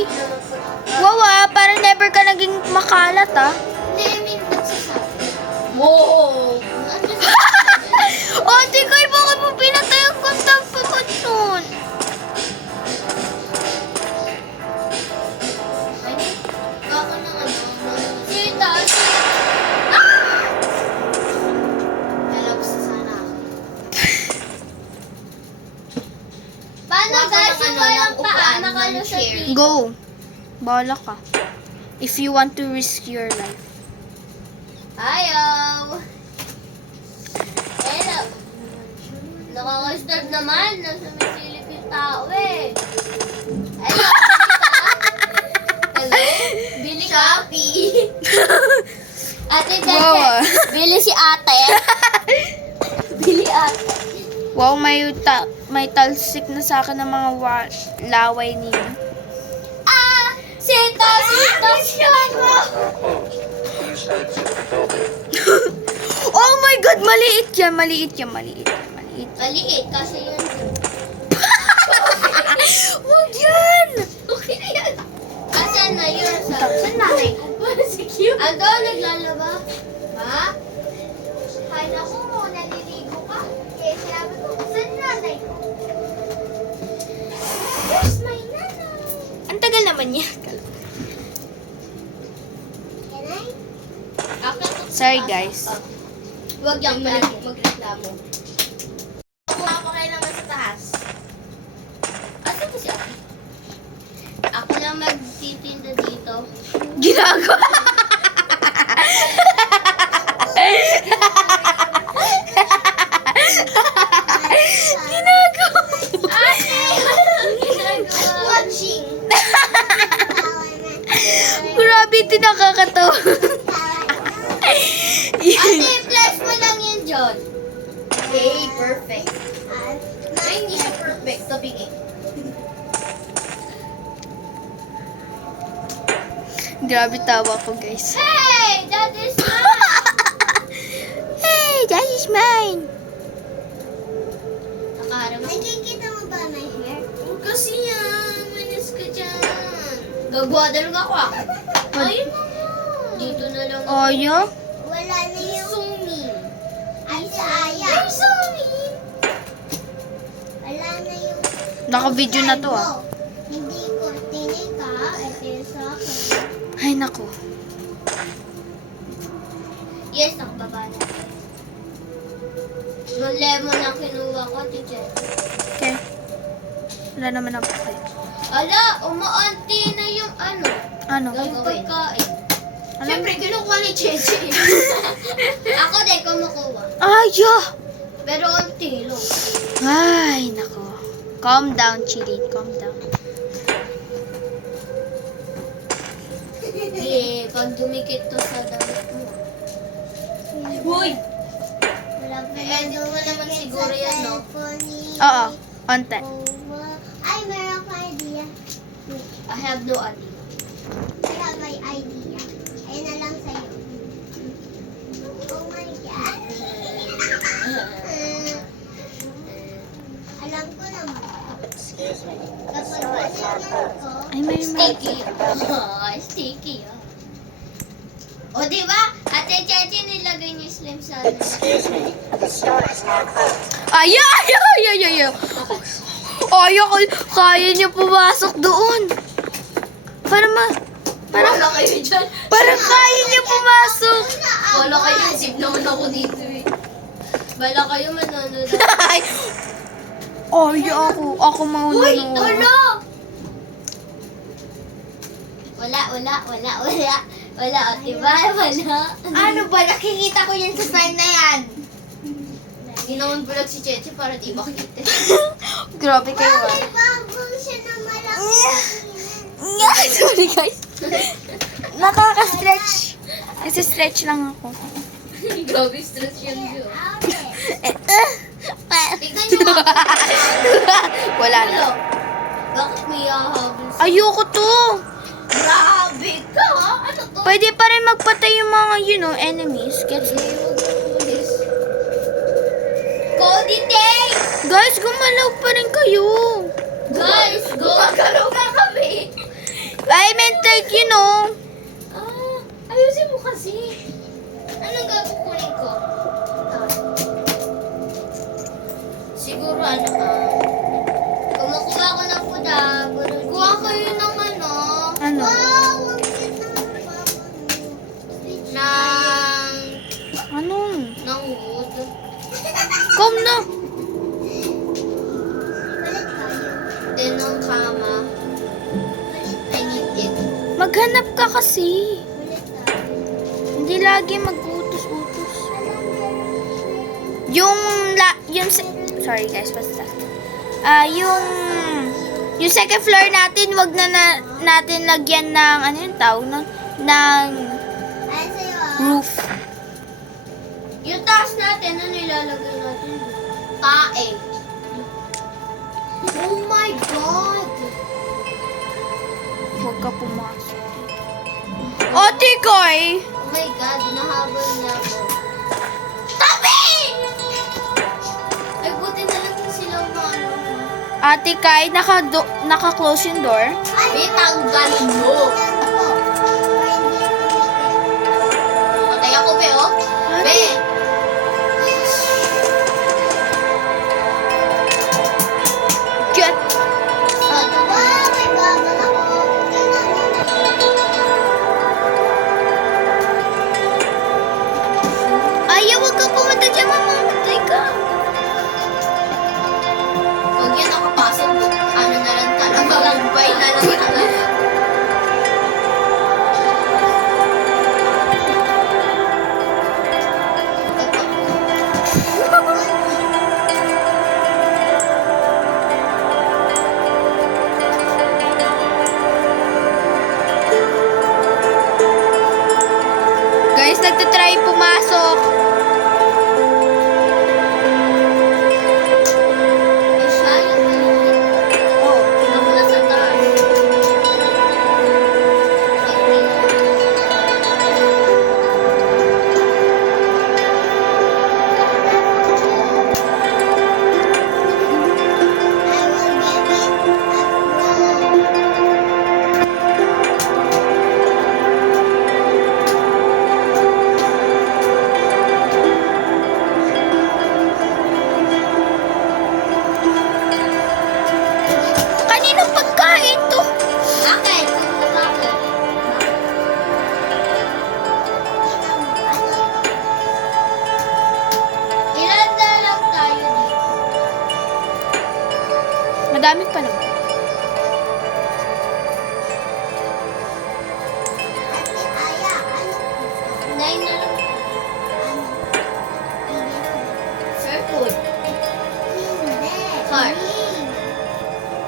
Wow parang never ka naging makalat ah. Hindi, I mean, nagsasabi. Wow! Oh, di ko bakit mo pinatay ang gandang pamatun? Baka na ano. Sita! Nalabas na sana ako. Paano guys yung walang paa nakalusot dito? Go. Bahala ka. If you want to risk your life. Ayaw! Hello! Nakaka-starve naman. Nasa may silip yung tao eh. Hello! Hello? Bili ka? Shopee! Ate Wow, ah. Bili si ate. Bili ate. Wow, may talsik na sa akin ng mga laway niyo. Sita! Oh my God, maliit yan. Maliit kasi yun. Huwag yan. Okay na yan. Asan na yun? Saan nanay ko? Si cute. Ando, naglalaba? Ha? Kala ko, naliligo ka. Eh, sinabi ko, saan nanay ko? Where's my nanay? Ang tagal naman niya. Sorry, guys. Huwag yung magreklamo. Kumapakay naman sa taas. Asa ba siya? Ako lang magtitinda dito. Ginagawa. Ginagawa. Watching. Grabe, ito nakakatawa. Ate, flash mo lang yun, John. Okay, perfect. Ay, hindi siya perfect. Tabingin. Grabe tawa ko, guys. Hey! That is mine! Hey, that is mine. Nakaharap ako. Nakikita mo ba my hair? Huwag kasi yan. Manis ka dyan. Gagwadal nga ako ah. Ayun na nga. Dito na lang ako. Oyo? Wala na yung zooming. Ay, sayang. Ay, zooming. Wala na yung... Naka-video na to, ah. Hindi ko tinika. Ito sa akin. Ay, nako. Yes, nakababa na. Yung lemon na kinuha ko, teacher. Okay. Wala naman ako. Ala, umaanti na yung ano. Ano? Yung pagkain. Alam- Siyempre, kinukuha ni Cheche. Ako din, kumukuha. Ay, yeah. Pero ang tilo. Ay, nako. Calm down, Chili. Calm down. Eh, pag dumikit to sa damit mo. Uy! Edit mo naman siguro yan, no? Oo. Onte. Ay, meron akong idea. I have no idea. I have my idea. Ayun na lang sa'yo. Oh my God. Alam ko naman. Excuse me. Kapag masinyan ko, Ay, may sticky. Oh, sticky. O, diba? Ate Cheche, nilagay niyo slim sa ano. Excuse me. The store is now closed. Ay, ay, ay, ay, ay, ay. Ay, ako, kaya niyo pumasok doon. Parang Wala kayo dyan. parang kaya niyo pumasok. Wala kayo, zip naman ako dito eh. Wala kayo manonood. Ay, ay, ako mauna. Uy, tolo! Wala. Wala, o diba? Wala. Ano ba? Nakikita ko yan sa sign na yan. Ginawan ko lang si Cheche para di makita. Grabe kayo, ah. bubble siya na malaki. Sorry, guys. Nakaka-stretch. Nasi-stretch lang ako. Grabe, stress yan yun. Eh, Tignan nyo nga. Wala na. Ano? Bakit may hahabol sa... Ayoko to. Grabe ka! Ano to? Pwede pa rin magpatay yung mga, enemies. Gets me? Cody Day! Guys, gumalaw pa rin kayo. Guys, gumagalaw na kami! I meant like, Ah, ayusin mo kasi. Anong gagawin ko? Siguro kumukuha ko ng puda. Kuha kayo ng ano? Ano? Wow! Ano? Ng wood. Kom na. Then ng kama. I need it. Maghanap ka kasi. Hindi lagi mag-utos-utos. Sorry guys, basta. Yung second floor natin, wag na natin lagyan ng, ano yung tawag ng roof. Yung taas natin, ano ilalagay natin? Tae. Oh my God! Huwag ka pumasok. Ate Koy! Oh my God, hinahabol niya ako. Tabi! Ay, buti na lang na sila umano. Ate Kai, naka-close yung door. Ay, tanggalin mo. Patay ako, be, oh. ka dyan, mamamatay ka. Huwag yan nakapasok. Ano na lang talaga. Goodbye na lang talaga. Guys, nagtatry pumasok. Eh, siya yung maliit. Oh, ako na sa taas. Kaninong pagkain to? Bakit? Bakit? Ilan na lang tayo dito? Madami pa naman. Nine na lang. Circle. Heart.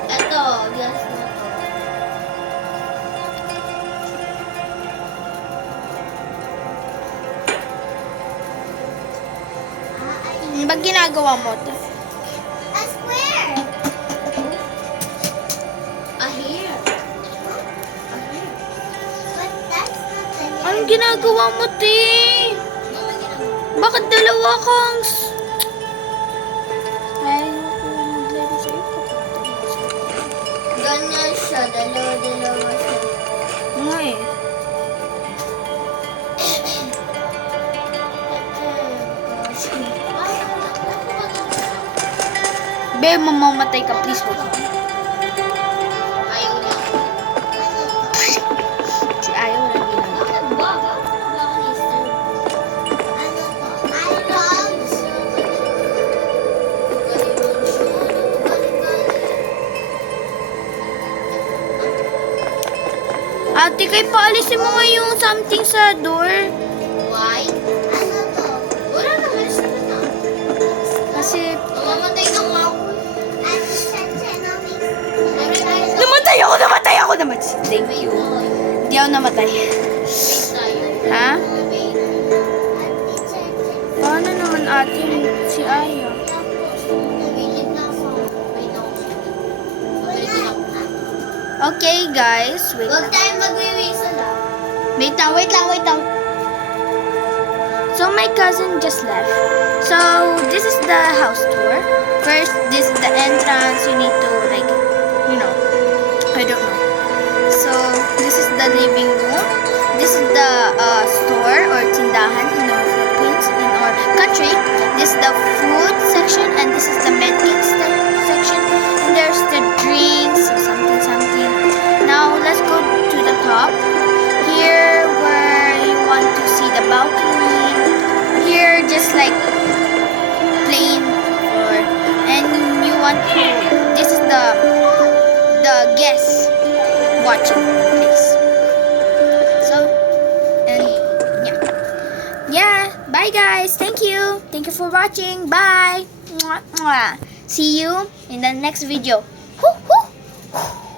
Ito, glass na to. Ano ba ginagawa mo to? A square. A hair. But that's not the Anong ginagawa mo, te? Bakit dalawa kang... Ayoko maglaro sa iyo. Ganyan siya. Dalawa-dalawa siya. Nga eh. Be, mamamatay ka, please. Huwag. Ayaw niya. Si ayaw na ginagawa. Bakit ba? Bakit ba ako ni-serve? Ate, kay paalisin mo nga yung something sa door. Why? Wala na. Halis na na. Kasi... Mamamatay ka nga ako. Namatay ako! Thank you. Hindi ako namatay. Wait tayo. Ha? Wait. Paano naman ate si Aya? Wait na ako. Wait ako. Wait ako. Okay, guys. Wait Huwag lang. tayo magwiwisa lang. Wait lang. So, my cousin just left. So, this is the house tour. First, this is the entrance. You need to, like, you know, I don't know. So, this is the living room. This is the store or tindahan in our Philippines, in our country. This is the food section, and this is the medkit section. And there's the drinks, something. Now, let's go to the top. Here, where you want to see the balcony. Here, just like plain or, and you want to. This is the guest watching place. So, and yeah. Bye guys. Thank you for watching. Bye. Mwah, mwah. See you in the next video. Hoo, hoo.